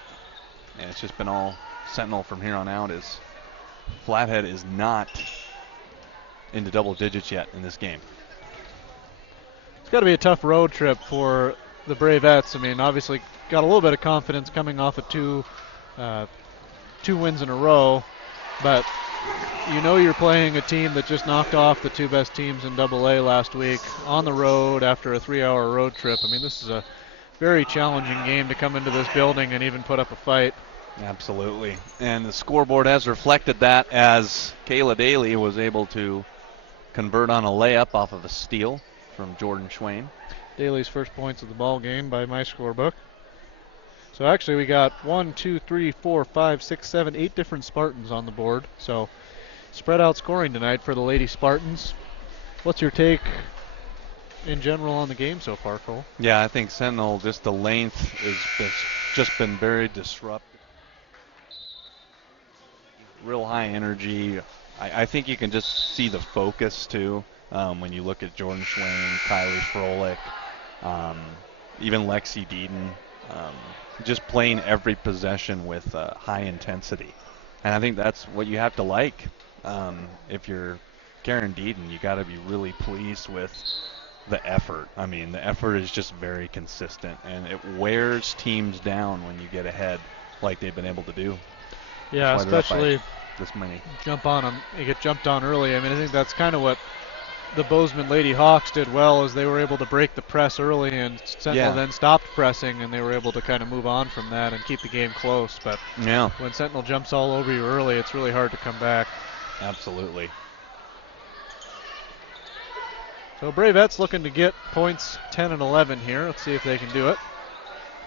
and it's just been all Sentinel from here on out. As Flathead is not into double digits yet in this game. It's got to be a tough road trip for the Bravettes. I mean, obviously got a little bit of confidence coming off of two wins in a row, but you're playing a team that just knocked off the 2 best teams in AA last week on the road after a 3-hour road trip. I mean, this is a very challenging game to come into this building and even put up a fight. Absolutely, and the scoreboard has reflected that as Kayla Daly was able to convert on a layup off of a steal from Jordan Schwain. Daly's first points of the ball game by my scorebook. So actually we got 1, 2, 3, 4, 5, 6, 7, 8 different Spartans on the board. So spread out scoring tonight for the Lady Spartans. What's your take in general on the game so far, Cole? Yeah, I think Sentinel, just the length has just been very disruptive. Real high energy. I think you can just see the focus too when you look at Jordan Schwain, Kylie Froelich, even Lexi Deeden, just playing every possession with high intensity. And I think that's what you have to like. If you're Karen Deeden, you got to be really pleased with the effort. I mean, the effort is just very consistent, and it wears teams down when you get ahead like they've been able to do. Yeah, especially this many. Jump on them. You get jumped on early. I mean, I think that's kind of what the Bozeman Lady Hawks did well, is they were able to break the press early, and Sentinel then stopped pressing, and they were able to kind of move on from that and keep the game close. But when Sentinel jumps all over you early, it's really hard to come back. Absolutely. So Bravettes looking to get points 10 and 11 here. Let's see if they can do it.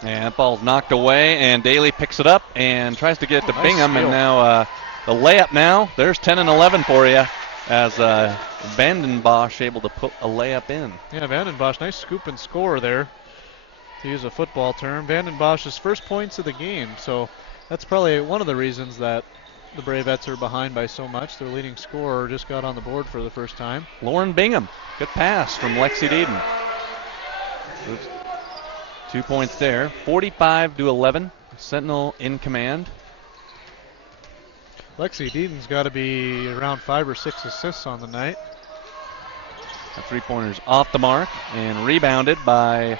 And that ball's knocked away, and Daly picks it up and tries to get it to nice Bingham. steal. And now the layup now. There's 10 and 11 for you as Vandenbosch able to put a layup in. Yeah, Vandenbosch, nice scoop and score there, to use a football term. Vandenbosch's first points of the game, so that's probably one of the reasons that the Bravettes are behind by so much. Their leading scorer just got on the board for the first time. Lauren Bingham, good pass from Lexi Deeden. Oops. 2 points there, 45-11. Sentinel in command. Lexi Deeden's got to be around 5 or 6 assists on the night. The three-pointer's off the mark and rebounded by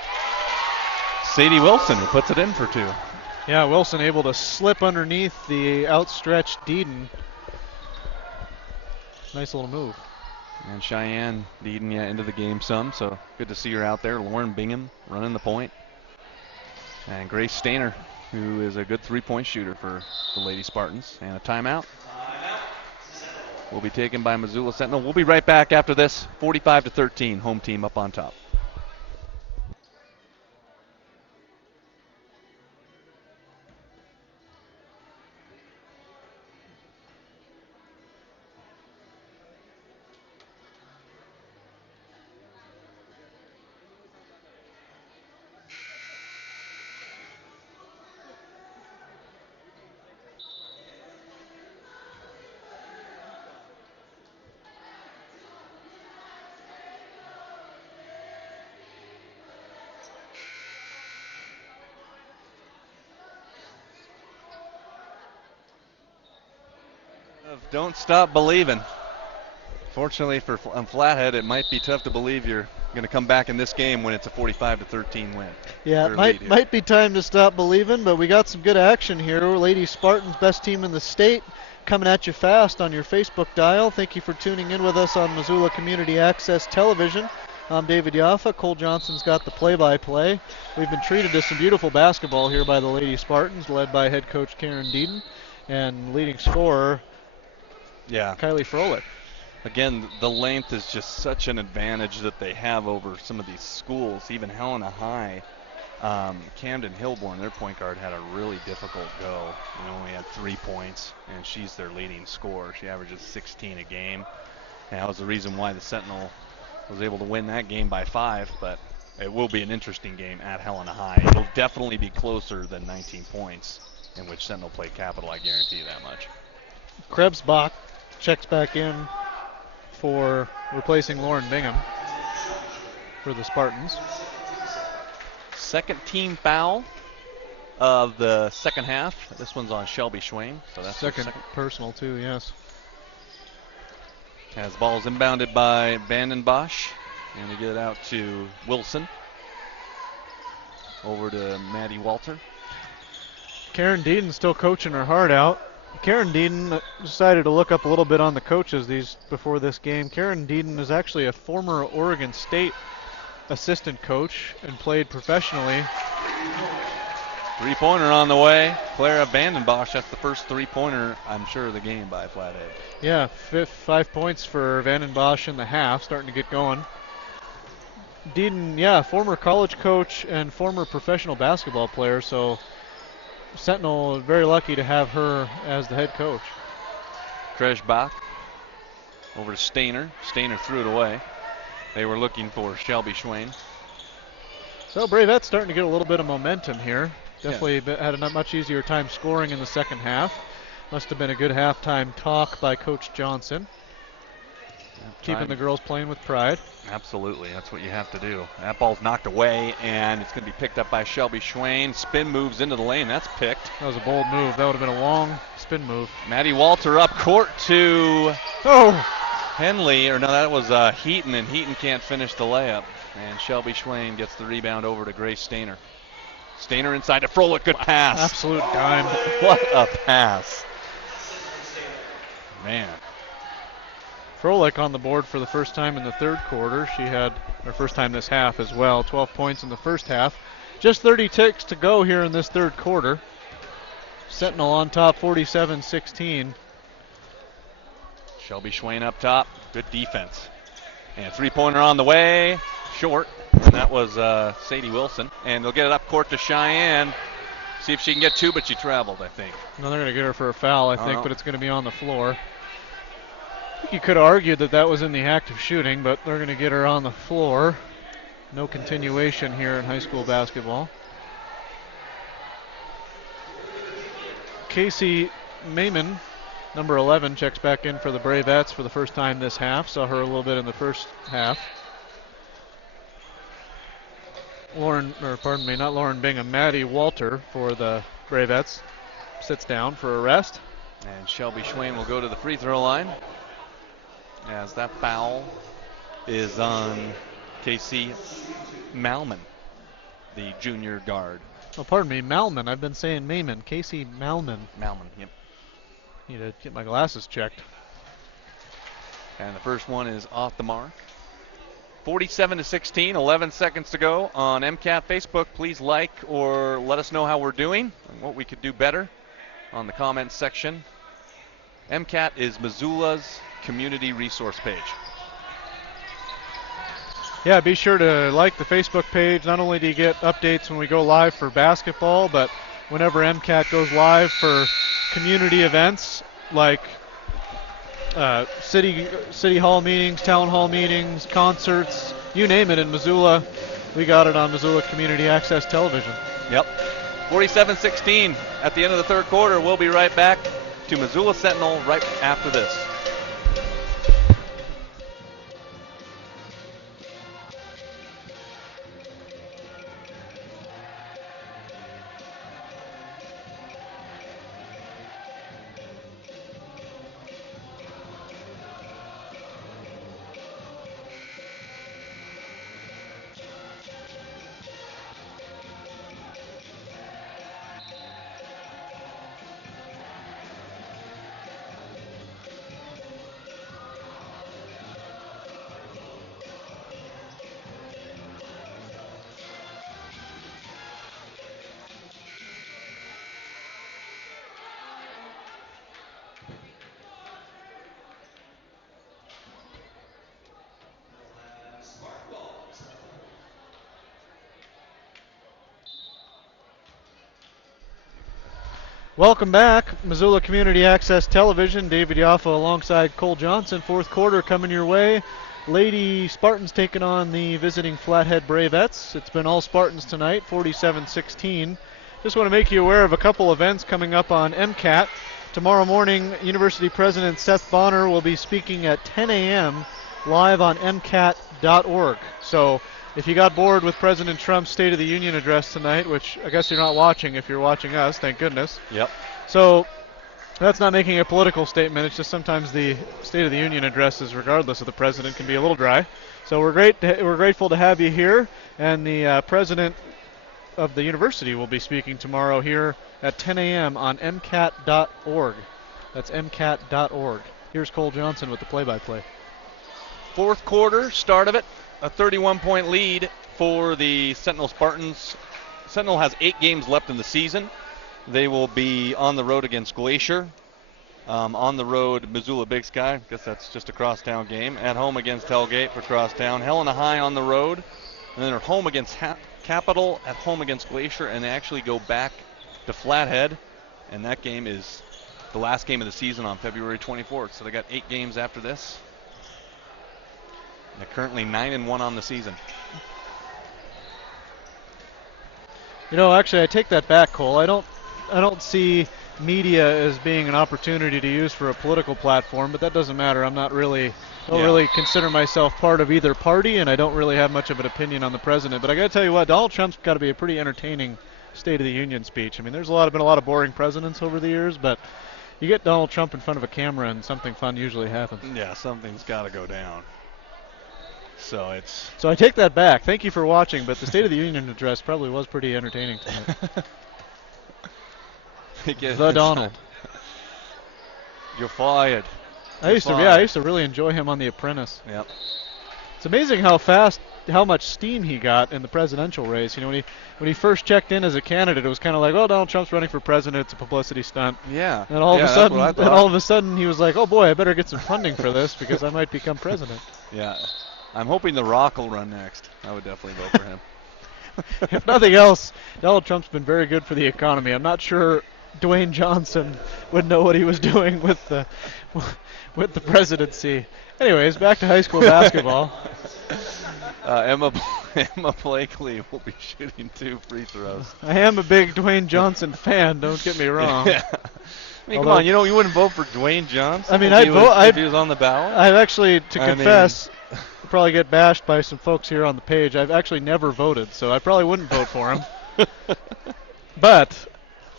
Sadie Wilson, who puts it in for 2. Yeah, Wilson able to slip underneath the outstretched Deeden. Nice little move. And Cheyenne Deeden into the game some, so good to see her out there. Lauren Bingham running the point. And Grace Stainer, who is a good three-point shooter for the Lady Spartans. And a timeout will be taken by Missoula Sentinel. We'll be right back after this. 45-13, home team up on top. Don't stop believing. Fortunately for Flathead, it might be tough to believe you're going to come back in this game when it's a 45-13 win. Yeah, it might be time to stop believing, but we got some good action here. Lady Spartans, best team in the state, coming at you fast on your Facebook dial. Thank you for tuning in with us on Missoula Community Access Television. I'm David Yaffa. Cole Johnson's got the play-by-play. We've been treated to some beautiful basketball here by the Lady Spartans, led by head coach Karen Deeden, and leading scorer Kylie Froelich. Again, the length is just such an advantage that they have over some of these schools. Even Helena High, Camden Hillborn, their point guard had a really difficult go. They only had 3 points, and she's their leading scorer. She averages 16 a game. And that was the reason why the Sentinel was able to win that game by 5, but it will be an interesting game at Helena High. It'll definitely be closer than 19 points, in which Sentinel played Capital, I guarantee you that much. Krebsbach checks back in for replacing Lauren Bingham for the Spartans. Second team foul of the second half. This one's on Shelby Schwain. So that's second personal too, yes. As ball's inbounded by Vandenbosch, and we get it out to Wilson. Over to Maddie Walter. Karen Deeden still coaching her heart out. Karen Deeden decided to look up a little bit on the coaches before this game. Karen Deeden is actually a former Oregon State assistant coach and played professionally. Three-pointer on the way. Clara Vandenbosch, that's the first three-pointer, I'm sure, of the game by Flathead. Yeah, 5 points for Vandenbosch in the half, starting to get going. Deeden, former college coach and former professional basketball player, so Sentinel very lucky to have her as the head coach. Krebsbach over to Stainer. Stainer threw it away. They were looking for Shelby Schwain. So Bravettes starting to get a little bit of momentum here. Definitely had a much easier time scoring in the second half. Must have been a good halftime talk by Coach Johnson. Keeping the girls playing with pride. Absolutely, that's what you have to do. That ball's knocked away, and it's going to be picked up by Shelby Schwain. Spin moves into the lane. That's picked. That was a bold move. That would have been a long spin move. Maddie Walter up court to Henley. Or no, that was Heaton, and Heaton can't finish the layup. And Shelby Schwain gets the rebound over to Grace Stainer. Stainer inside to Froelich. Good pass. Absolute dime. What a pass. Man. Froelich on the board for the first time in the third quarter. She had her first time this half as well. 12 points in the first half. Just 30 ticks to go here in this third quarter. Sentinel on top, 47-16. Shelby Schwain up top. Good defense. And three-pointer on the way. Short. And that was Sadie Wilson. And they'll get it up court to Cheyenne. See if she can get two, but she traveled, I think. No, they're going to get her for a foul, I think, but it's going to be on the floor. I think you could have argued that was in the act of shooting, but they're going to get her on the floor. No continuation here in high school basketball. Casey Mayman, number 11, checks back in for the Bravettes for the first time this half. Saw her a little bit in the first half. Not Lauren Bingham, Maddie Walter for the Bravettes sits down for a rest. And Shelby Schwain will go to the free throw line, as that foul is on Casey Malman, the junior guard Oh, pardon me, Malman. I've been saying Mayman. Casey Malman. Malman, yep. Need to get my glasses checked. And the first one is off the mark. 47-16, 11 seconds to go on MCAT Facebook. Please like or let us know how we're doing and what we could do better on the comments section. MCAT is Missoula's community resource page. Yeah, be sure to like the Facebook page. Not only do you get updates when we go live for basketball, but whenever MCAT goes live for community events like city hall meetings, town hall meetings, concerts, you name it in Missoula, we got it on Missoula Community Access Television. Yep. 47-16 at the end of the third quarter. We'll be right back to Missoula Sentinel right after this. Welcome back, Missoula Community Access Television. David Yaffa alongside Cole Johnson. Fourth quarter coming your way. Lady Spartans taking on the visiting Flathead Bravettes. It's been all Spartans tonight, 47-16. Just want to make you aware of a couple events coming up on MCAT. Tomorrow morning, University President Seth Bonner will be speaking at 10 a.m. live on MCAT.org. So if you got bored with President Trump's State of the Union address tonight, which I guess you're not watching if you're watching us, thank goodness. Yep. So that's not making a political statement. It's just sometimes the State of the Union addresses, regardless of the president, can be a little dry. So we're grateful to have you here, and the president of the university will be speaking tomorrow here at 10 a.m. on MCAT.org. That's MCAT.org. Here's Cole Johnson with the play-by-play. Fourth quarter, start of it. A 31-point lead for the Sentinel Spartans. Sentinel has 8 games left in the season. They will be on the road against Glacier. On the road, Missoula Big Sky. I guess that's just a crosstown game. At home against Hellgate for crosstown. Helena High on the road. And then at home against Capital, at home against Glacier. And they actually go back to Flathead. And that game is the last game of the season on February 24th. So they got 8 games after this. They're currently 9-1 on the season. You know, actually, I take that back, Cole. I don't see media as being an opportunity to use for a political platform, but that doesn't matter. I'm not really, don't really consider myself part of either party, and I don't really have much of an opinion on the president. But I got to tell you what, Donald Trump's got to be a pretty entertaining State of the Union speech. I mean, there's been a lot of boring presidents over the years, but you get Donald Trump in front of a camera, and something fun usually happens. Yeah, something's got to go down. So I take that back. Thank you for watching, but the State of the Union address probably was pretty entertaining tonight. The Donald. You're fired. I used to really enjoy him on The Apprentice. Yep. It's amazing how much steam he got in the presidential race. You know, when he first checked in as a candidate, it was kind of like, oh, Donald Trump's running for president. It's a publicity stunt. Yeah. And all of a sudden, he was like, oh boy, I better get some funding for this because I might become president. Yeah. I'm hoping The Rock will run next. I would definitely vote for him. If nothing else, Donald Trump's been very good for the economy. I'm not sure Dwayne Johnson would know what he was doing with the presidency. Anyways, back to high school basketball. Emma Blakely will be shooting 2 free throws. I am a big Dwayne Johnson fan. Don't get me wrong. Yeah. I mean, come on, you wouldn't vote for Dwayne Johnson? I mean, if he was on the ballot? I've actually, to confess, probably get bashed by some folks here on the page. I've actually never voted, so I probably wouldn't vote for him. But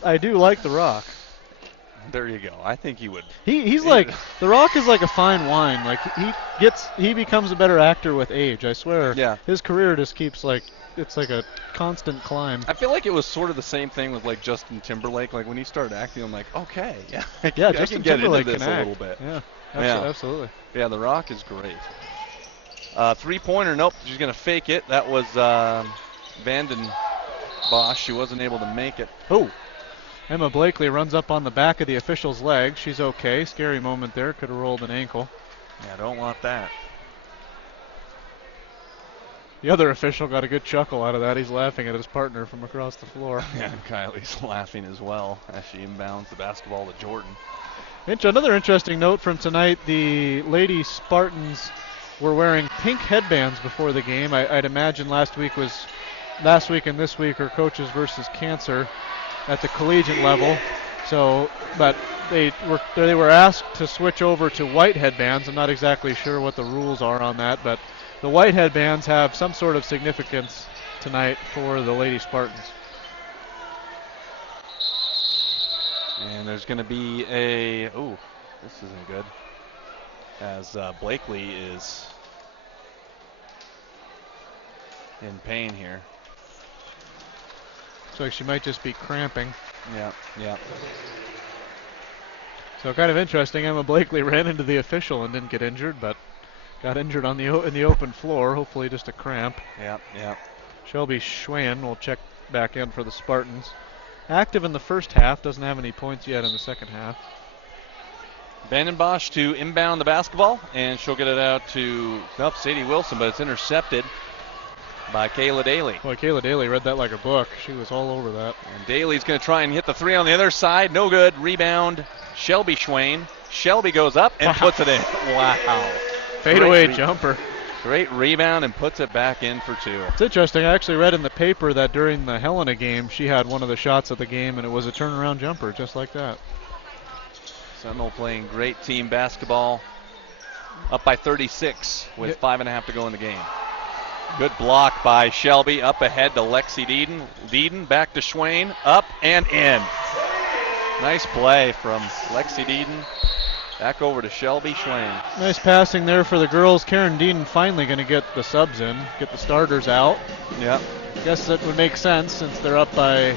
I do like The Rock. There you go. I think he would. He's like, The Rock is like a fine wine. Like he becomes a better actor with age. I swear. Yeah. His career just keeps it's like a constant climb. I feel like it was sort of the same thing with like Justin Timberlake. Like when he started acting, I'm like, okay, yeah, Yeah, I Justin can get Timberlake into this can a act. little bit. Yeah, Yeah. absolutely. Yeah, The Rock is great. 3-pointer, nope, she's going to fake it. That was Vanden Bosch. She wasn't able to make it. Oh, Emma Blakely runs up on the back of the official's leg. She's okay. Scary moment there. Could have rolled an ankle. Yeah, don't want that. The other official got a good chuckle out of that. He's laughing at his partner from across the floor. Yeah, Kylie's laughing as well as she inbounds the basketball to Jordan. Another interesting note from tonight, the Lady Spartans were wearing pink headbands before the game. I'd imagine last week and this week are coaches versus cancer at the collegiate level. So, but they were asked to switch over to white headbands. I'm not exactly sure what the rules are on that, but the white headbands have some sort of significance tonight for the Lady Spartans. And there's going to be this isn't good, as Blakely is in pain here. Looks like she might just be cramping. Yeah. So kind of interesting. Emma Blakely ran into the official and didn't get injured, but got injured in the open floor. Hopefully just a cramp. Yeah. Shelby Schwan will check back in for the Spartans. Active in the first half, doesn't have any points yet in the second half. Vanden Bosch to inbound the basketball, and she'll get it out to Sadie Wilson, but it's intercepted by Kayla Daly. Boy, Kayla Daly read that like a book. She was all over that. And Daly's going to try and hit the three on the other side. No good. Rebound, Shelby Schwan. Shelby goes up and puts it in. Wow. Fadeaway jumper. Great rebound and puts it back in for two. It's interesting. I actually read in the paper that during the Helena game, she had one of the shots of the game, and it was a turnaround jumper, just like that. Sentinel playing great team basketball. Up by 36 with 5.5 to go in the game. Good block by Shelby. Up ahead to Lexi Deeden. Deeden back to Schwan. Up and in. Nice play from Lexi Deeden. Back over to Shelby Schwan. Nice passing there for the girls. Karen Dean finally going to get the subs in, get the starters out. Yep. Guess that would make sense since they're up by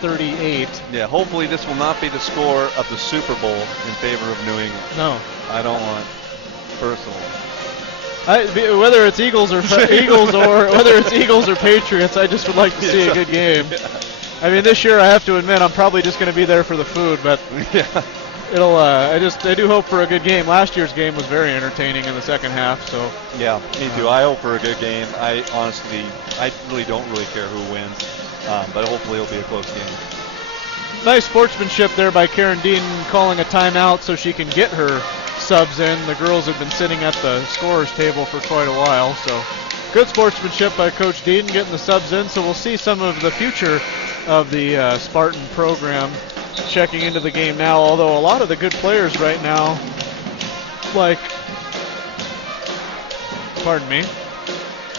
38. Yeah, hopefully this will not be the score of the Super Bowl in favor of New England. No. I don't want personal. Whether it's Eagles or Patriots, I just would like to see a good game. I mean, this year I have to admit I'm probably just going to be there for the food, but yeah. I do hope for a good game. Last year's game was very entertaining in the second half, so. Yeah, me too. I hope for a good game. I really don't care who wins, but hopefully it'll be a close game. Nice sportsmanship there by Karen Dean, calling a timeout so she can get her subs in. The girls have been sitting at the scorer's table for quite a while, so good sportsmanship by Coach Dean getting the subs in. So we'll see some of the future of the Spartan program checking into the game now, although a lot of the good players right now, like, pardon me,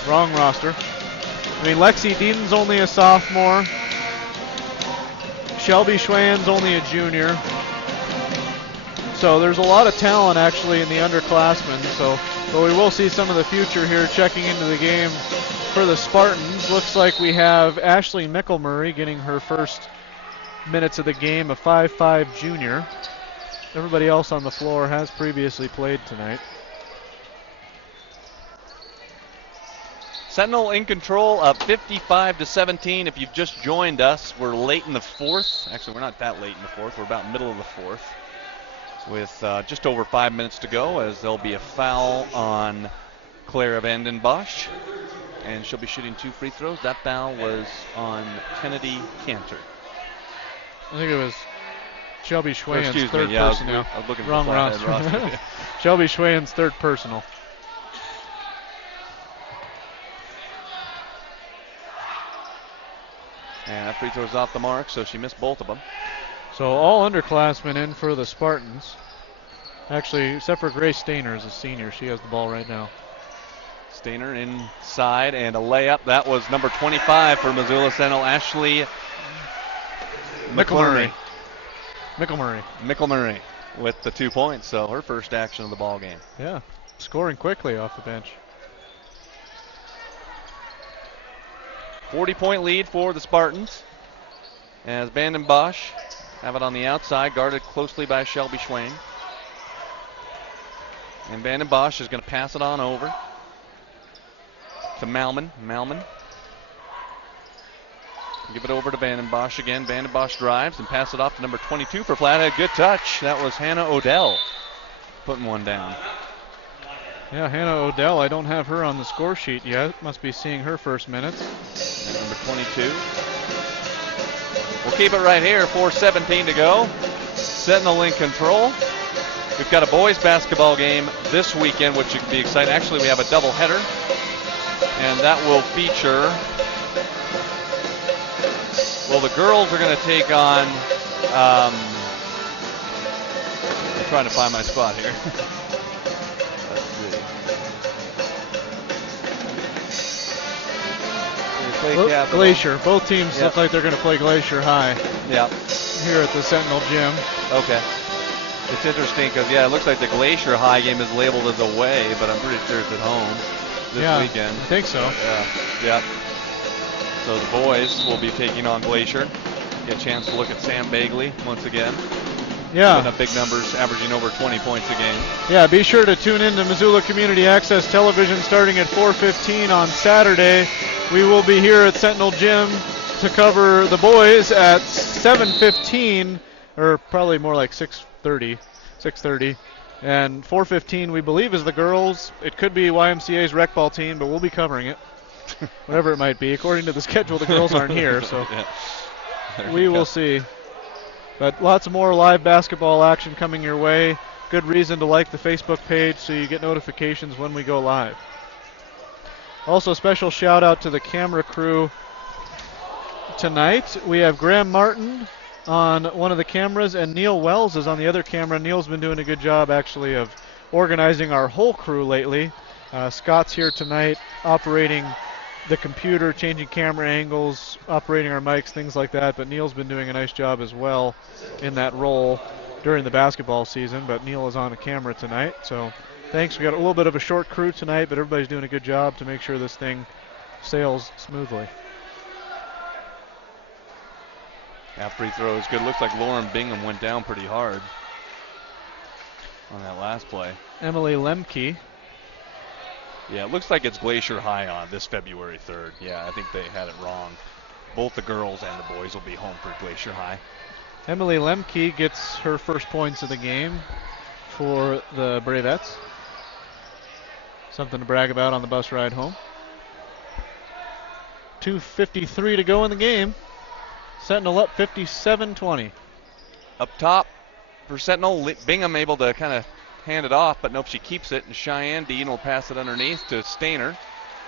wrong roster. I mean, Lexi Deaton's only a sophomore. Shelby Schwan's only a junior. So there's a lot of talent actually in the underclassmen. But we will see some of the future here checking into the game for the Spartans. Looks like we have Ashley Mickelmurray getting her first minutes of the game, a 5'5 junior. Everybody else on the floor has previously played tonight. Sentinel in control of 55-17. If you've just joined us, we're late in the fourth. Actually, we're not that late in the fourth. We're about middle of the fourth with just over 5 minutes to go, as there'll be a foul on Clara Vanden Bosch, and she'll be shooting 2 free throws. That foul was on Kennedy Cantor. I think it was Shelby Schwan's Excuse third me, yeah, personal. I was looking Wrong for the Flathead roster. roster. Shelby Schwan's third personal. And that free throw's off the mark, so she missed both of them. So all underclassmen in for the Spartans. Actually, except for Grace Stainer is a senior. She has the ball right now. Stainer inside and a layup. That was number 25 for Missoula Sentinel, Ashley McClerney. Mickelmurray with the 2 points, so her first action of the ball game. Yeah, scoring quickly off the bench. 40-point lead for the Spartans as Vanden Bosch have it on the outside, guarded closely by Shelby Schwain. And Vanden Bosch is going to pass it on over to Malman. Malman. Give it over to Vanden Bosch again. Vanden Bosch drives and pass it off to number 22 for Flathead. Good touch. That was Hannah Odell putting one down. Yeah, Hannah Odell, I don't have her on the score sheet yet. Must be seeing her first minutes. And number 22. We'll keep it right here. 4:17 to go. Sentinel in control. We've got a boys basketball game this weekend, which should be exciting. Actually, we have a doubleheader, and that will feature. Well, the girls are going to take on. I'm trying to find my spot here. Let's see. Glacier. Both teams Yep. look like they're going to play Glacier High. Yeah. Here at the Sentinel Gym. Okay. It's interesting because, yeah, it looks like the Glacier High game is labeled as away, but I'm pretty sure it's at home this weekend. I think so. Yeah. So the boys will be taking on Glacier. Get a chance to look at Sam Bagley once again. Yeah. Putting up big numbers, averaging over 20 points a game. Yeah, be sure to tune in to Missoula Community Access Television starting at 4:15 on Saturday. We will be here at Sentinel Gym to cover the boys at 7:15, or probably more like 6:30. And 4:15, we believe, is the girls. It could be YMCA's rec ball team, but we'll be covering it. Whatever it might be. According to the schedule, the girls aren't here, so we will see. But lots of more live basketball action coming your way. Good reason to like the Facebook page so you get notifications when we go live. Also, special shout out to the camera crew tonight. We have Graham Martin on one of the cameras, and Neil Wells is on the other camera. Neil's been doing a good job, actually, of organizing our whole crew lately. Scott's here tonight operating the computer, changing camera angles, operating our mics, things like that. But Neil's been doing a nice job as well in that role during the basketball season. But Neil is on a camera tonight, so thanks. We got a little bit of a short crew tonight, but everybody's doing a good job to make sure this thing sails smoothly. Half free throw is good. Looks like Lauren Bingham went down pretty hard on that last play. Emily Lemke. Yeah, it looks like it's Glacier High on this February 3rd. Yeah, I think they had it wrong. Both the girls and the boys will be home for Glacier High. Emily Lemke gets her first points of the game for the Bravettes. Something to brag about on the bus ride home. 2:53 to go in the game. Sentinel up 57-20. Up top for Sentinel, Bingham able to kind of hand it off, but nope, she keeps it, and Cheyenne Dean will pass it underneath to Stainer,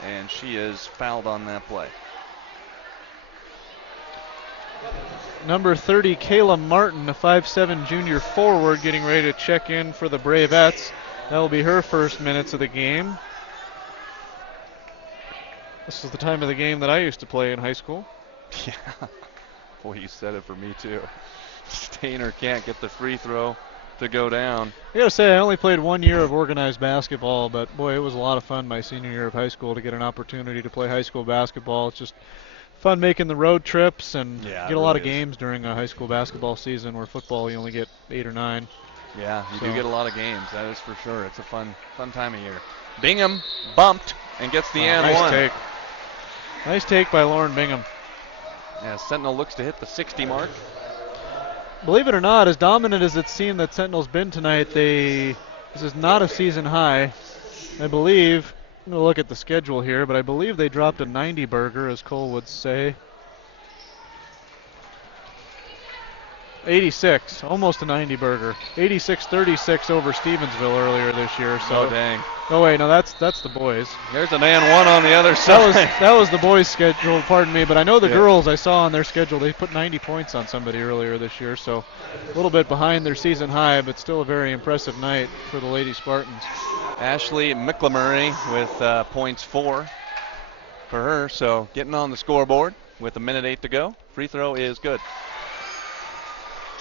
and she is fouled on that play. Number 30, Kayla Martin, a 5'7" junior forward, getting ready to check in for the Bravettes. That will be her first minutes of the game. This is the time of the game that I used to play in high school. Yeah. Boy, you said it for me too. Stainer can't get the free throw to go down. I gotta say, I only played 1 year of organized basketball, but boy, it was a lot of fun my senior year of high school to get an opportunity to play high school basketball. It's just fun making the road trips and get a lot of games during a high school basketball season, where football you only get 8 or 9. Yeah, you do get a lot of games, that is for sure. It's a fun time of year. Bingham bumped and gets the and nice one. Take. Nice take by Lauren Bingham. Yeah, Sentinel looks to hit the 60 mark. Believe it or not, as dominant as it seemed that Sentinel's been tonight, this is not a season high. I believe, I'm going to look at the schedule here, but I believe they dropped a 90 burger, as Cole would say. 86, almost a 90 burger. 86-36 over Stevensville earlier this year. So. Oh, dang. Oh, wait, no, that's the boys. There's an and one on the other side. That was the boys' schedule, pardon me, but I know the girls I saw on their schedule, they put 90 points on somebody earlier this year, so a little bit behind their season high, but still a very impressive night for the Lady Spartans. Ashley Mickelmurray with points 4 for her, so getting on the scoreboard with 1:08 to go. Free throw is good.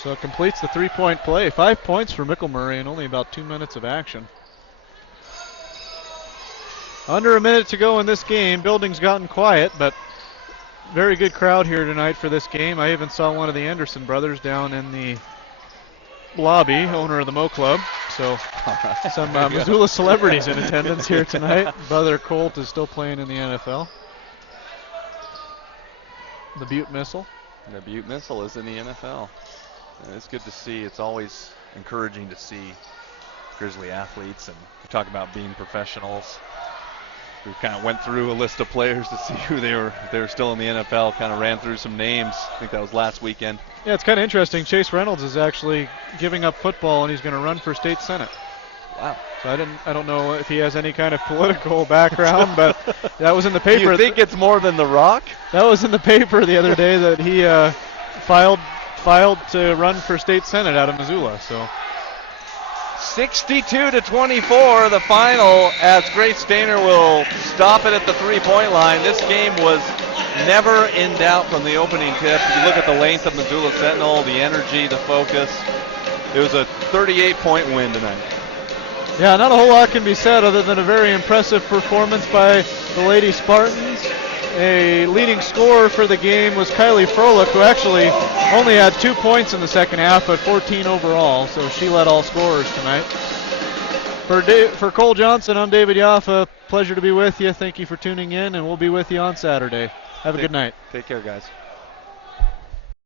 So it completes the 3-point play. 5 points for Mickelmurray in only about 2 minutes of action. Under a minute to go in this game. Building's gotten quiet, but very good crowd here tonight for this game. I even saw one of the Anderson brothers down in the lobby, owner of the Mo Club. So some Missoula celebrities in attendance here tonight. Brother Colt is still playing in the NFL. The Butte Missile. The Butte Missile is in the NFL. And it's good to see. It's always encouraging to see Grizzly athletes, and we talk about being professionals. We kind of went through a list of players to see who they were still in the NFL. Kind of ran through some names. I think that was last weekend. Yeah, it's kind of interesting. Chase Reynolds is actually giving up football, and he's going to run for state senate. Wow. So I don't know if he has any kind of political background, but that was in the paper. You think it's more than The Rock? That was in the paper the other day that he filed to run for state senate out of Missoula. So 62-24, the final, as Grace Stainer will stop it at the three-point line. This game was never in doubt from the opening tip. If you look at the length of Missoula Sentinel, the energy, the focus, it was a 38-point win tonight. Yeah, not a whole lot can be said other than a very impressive performance by the Lady Spartans. A leading scorer for the game was Kylie Froelich, who actually only had 2 points in the second half, but 14 overall, so she led all scorers tonight. For Cole Johnson, I'm David Yaffa. Pleasure to be with you. Thank you for tuning in, and we'll be with you on Saturday. Have a good night. Take care, guys.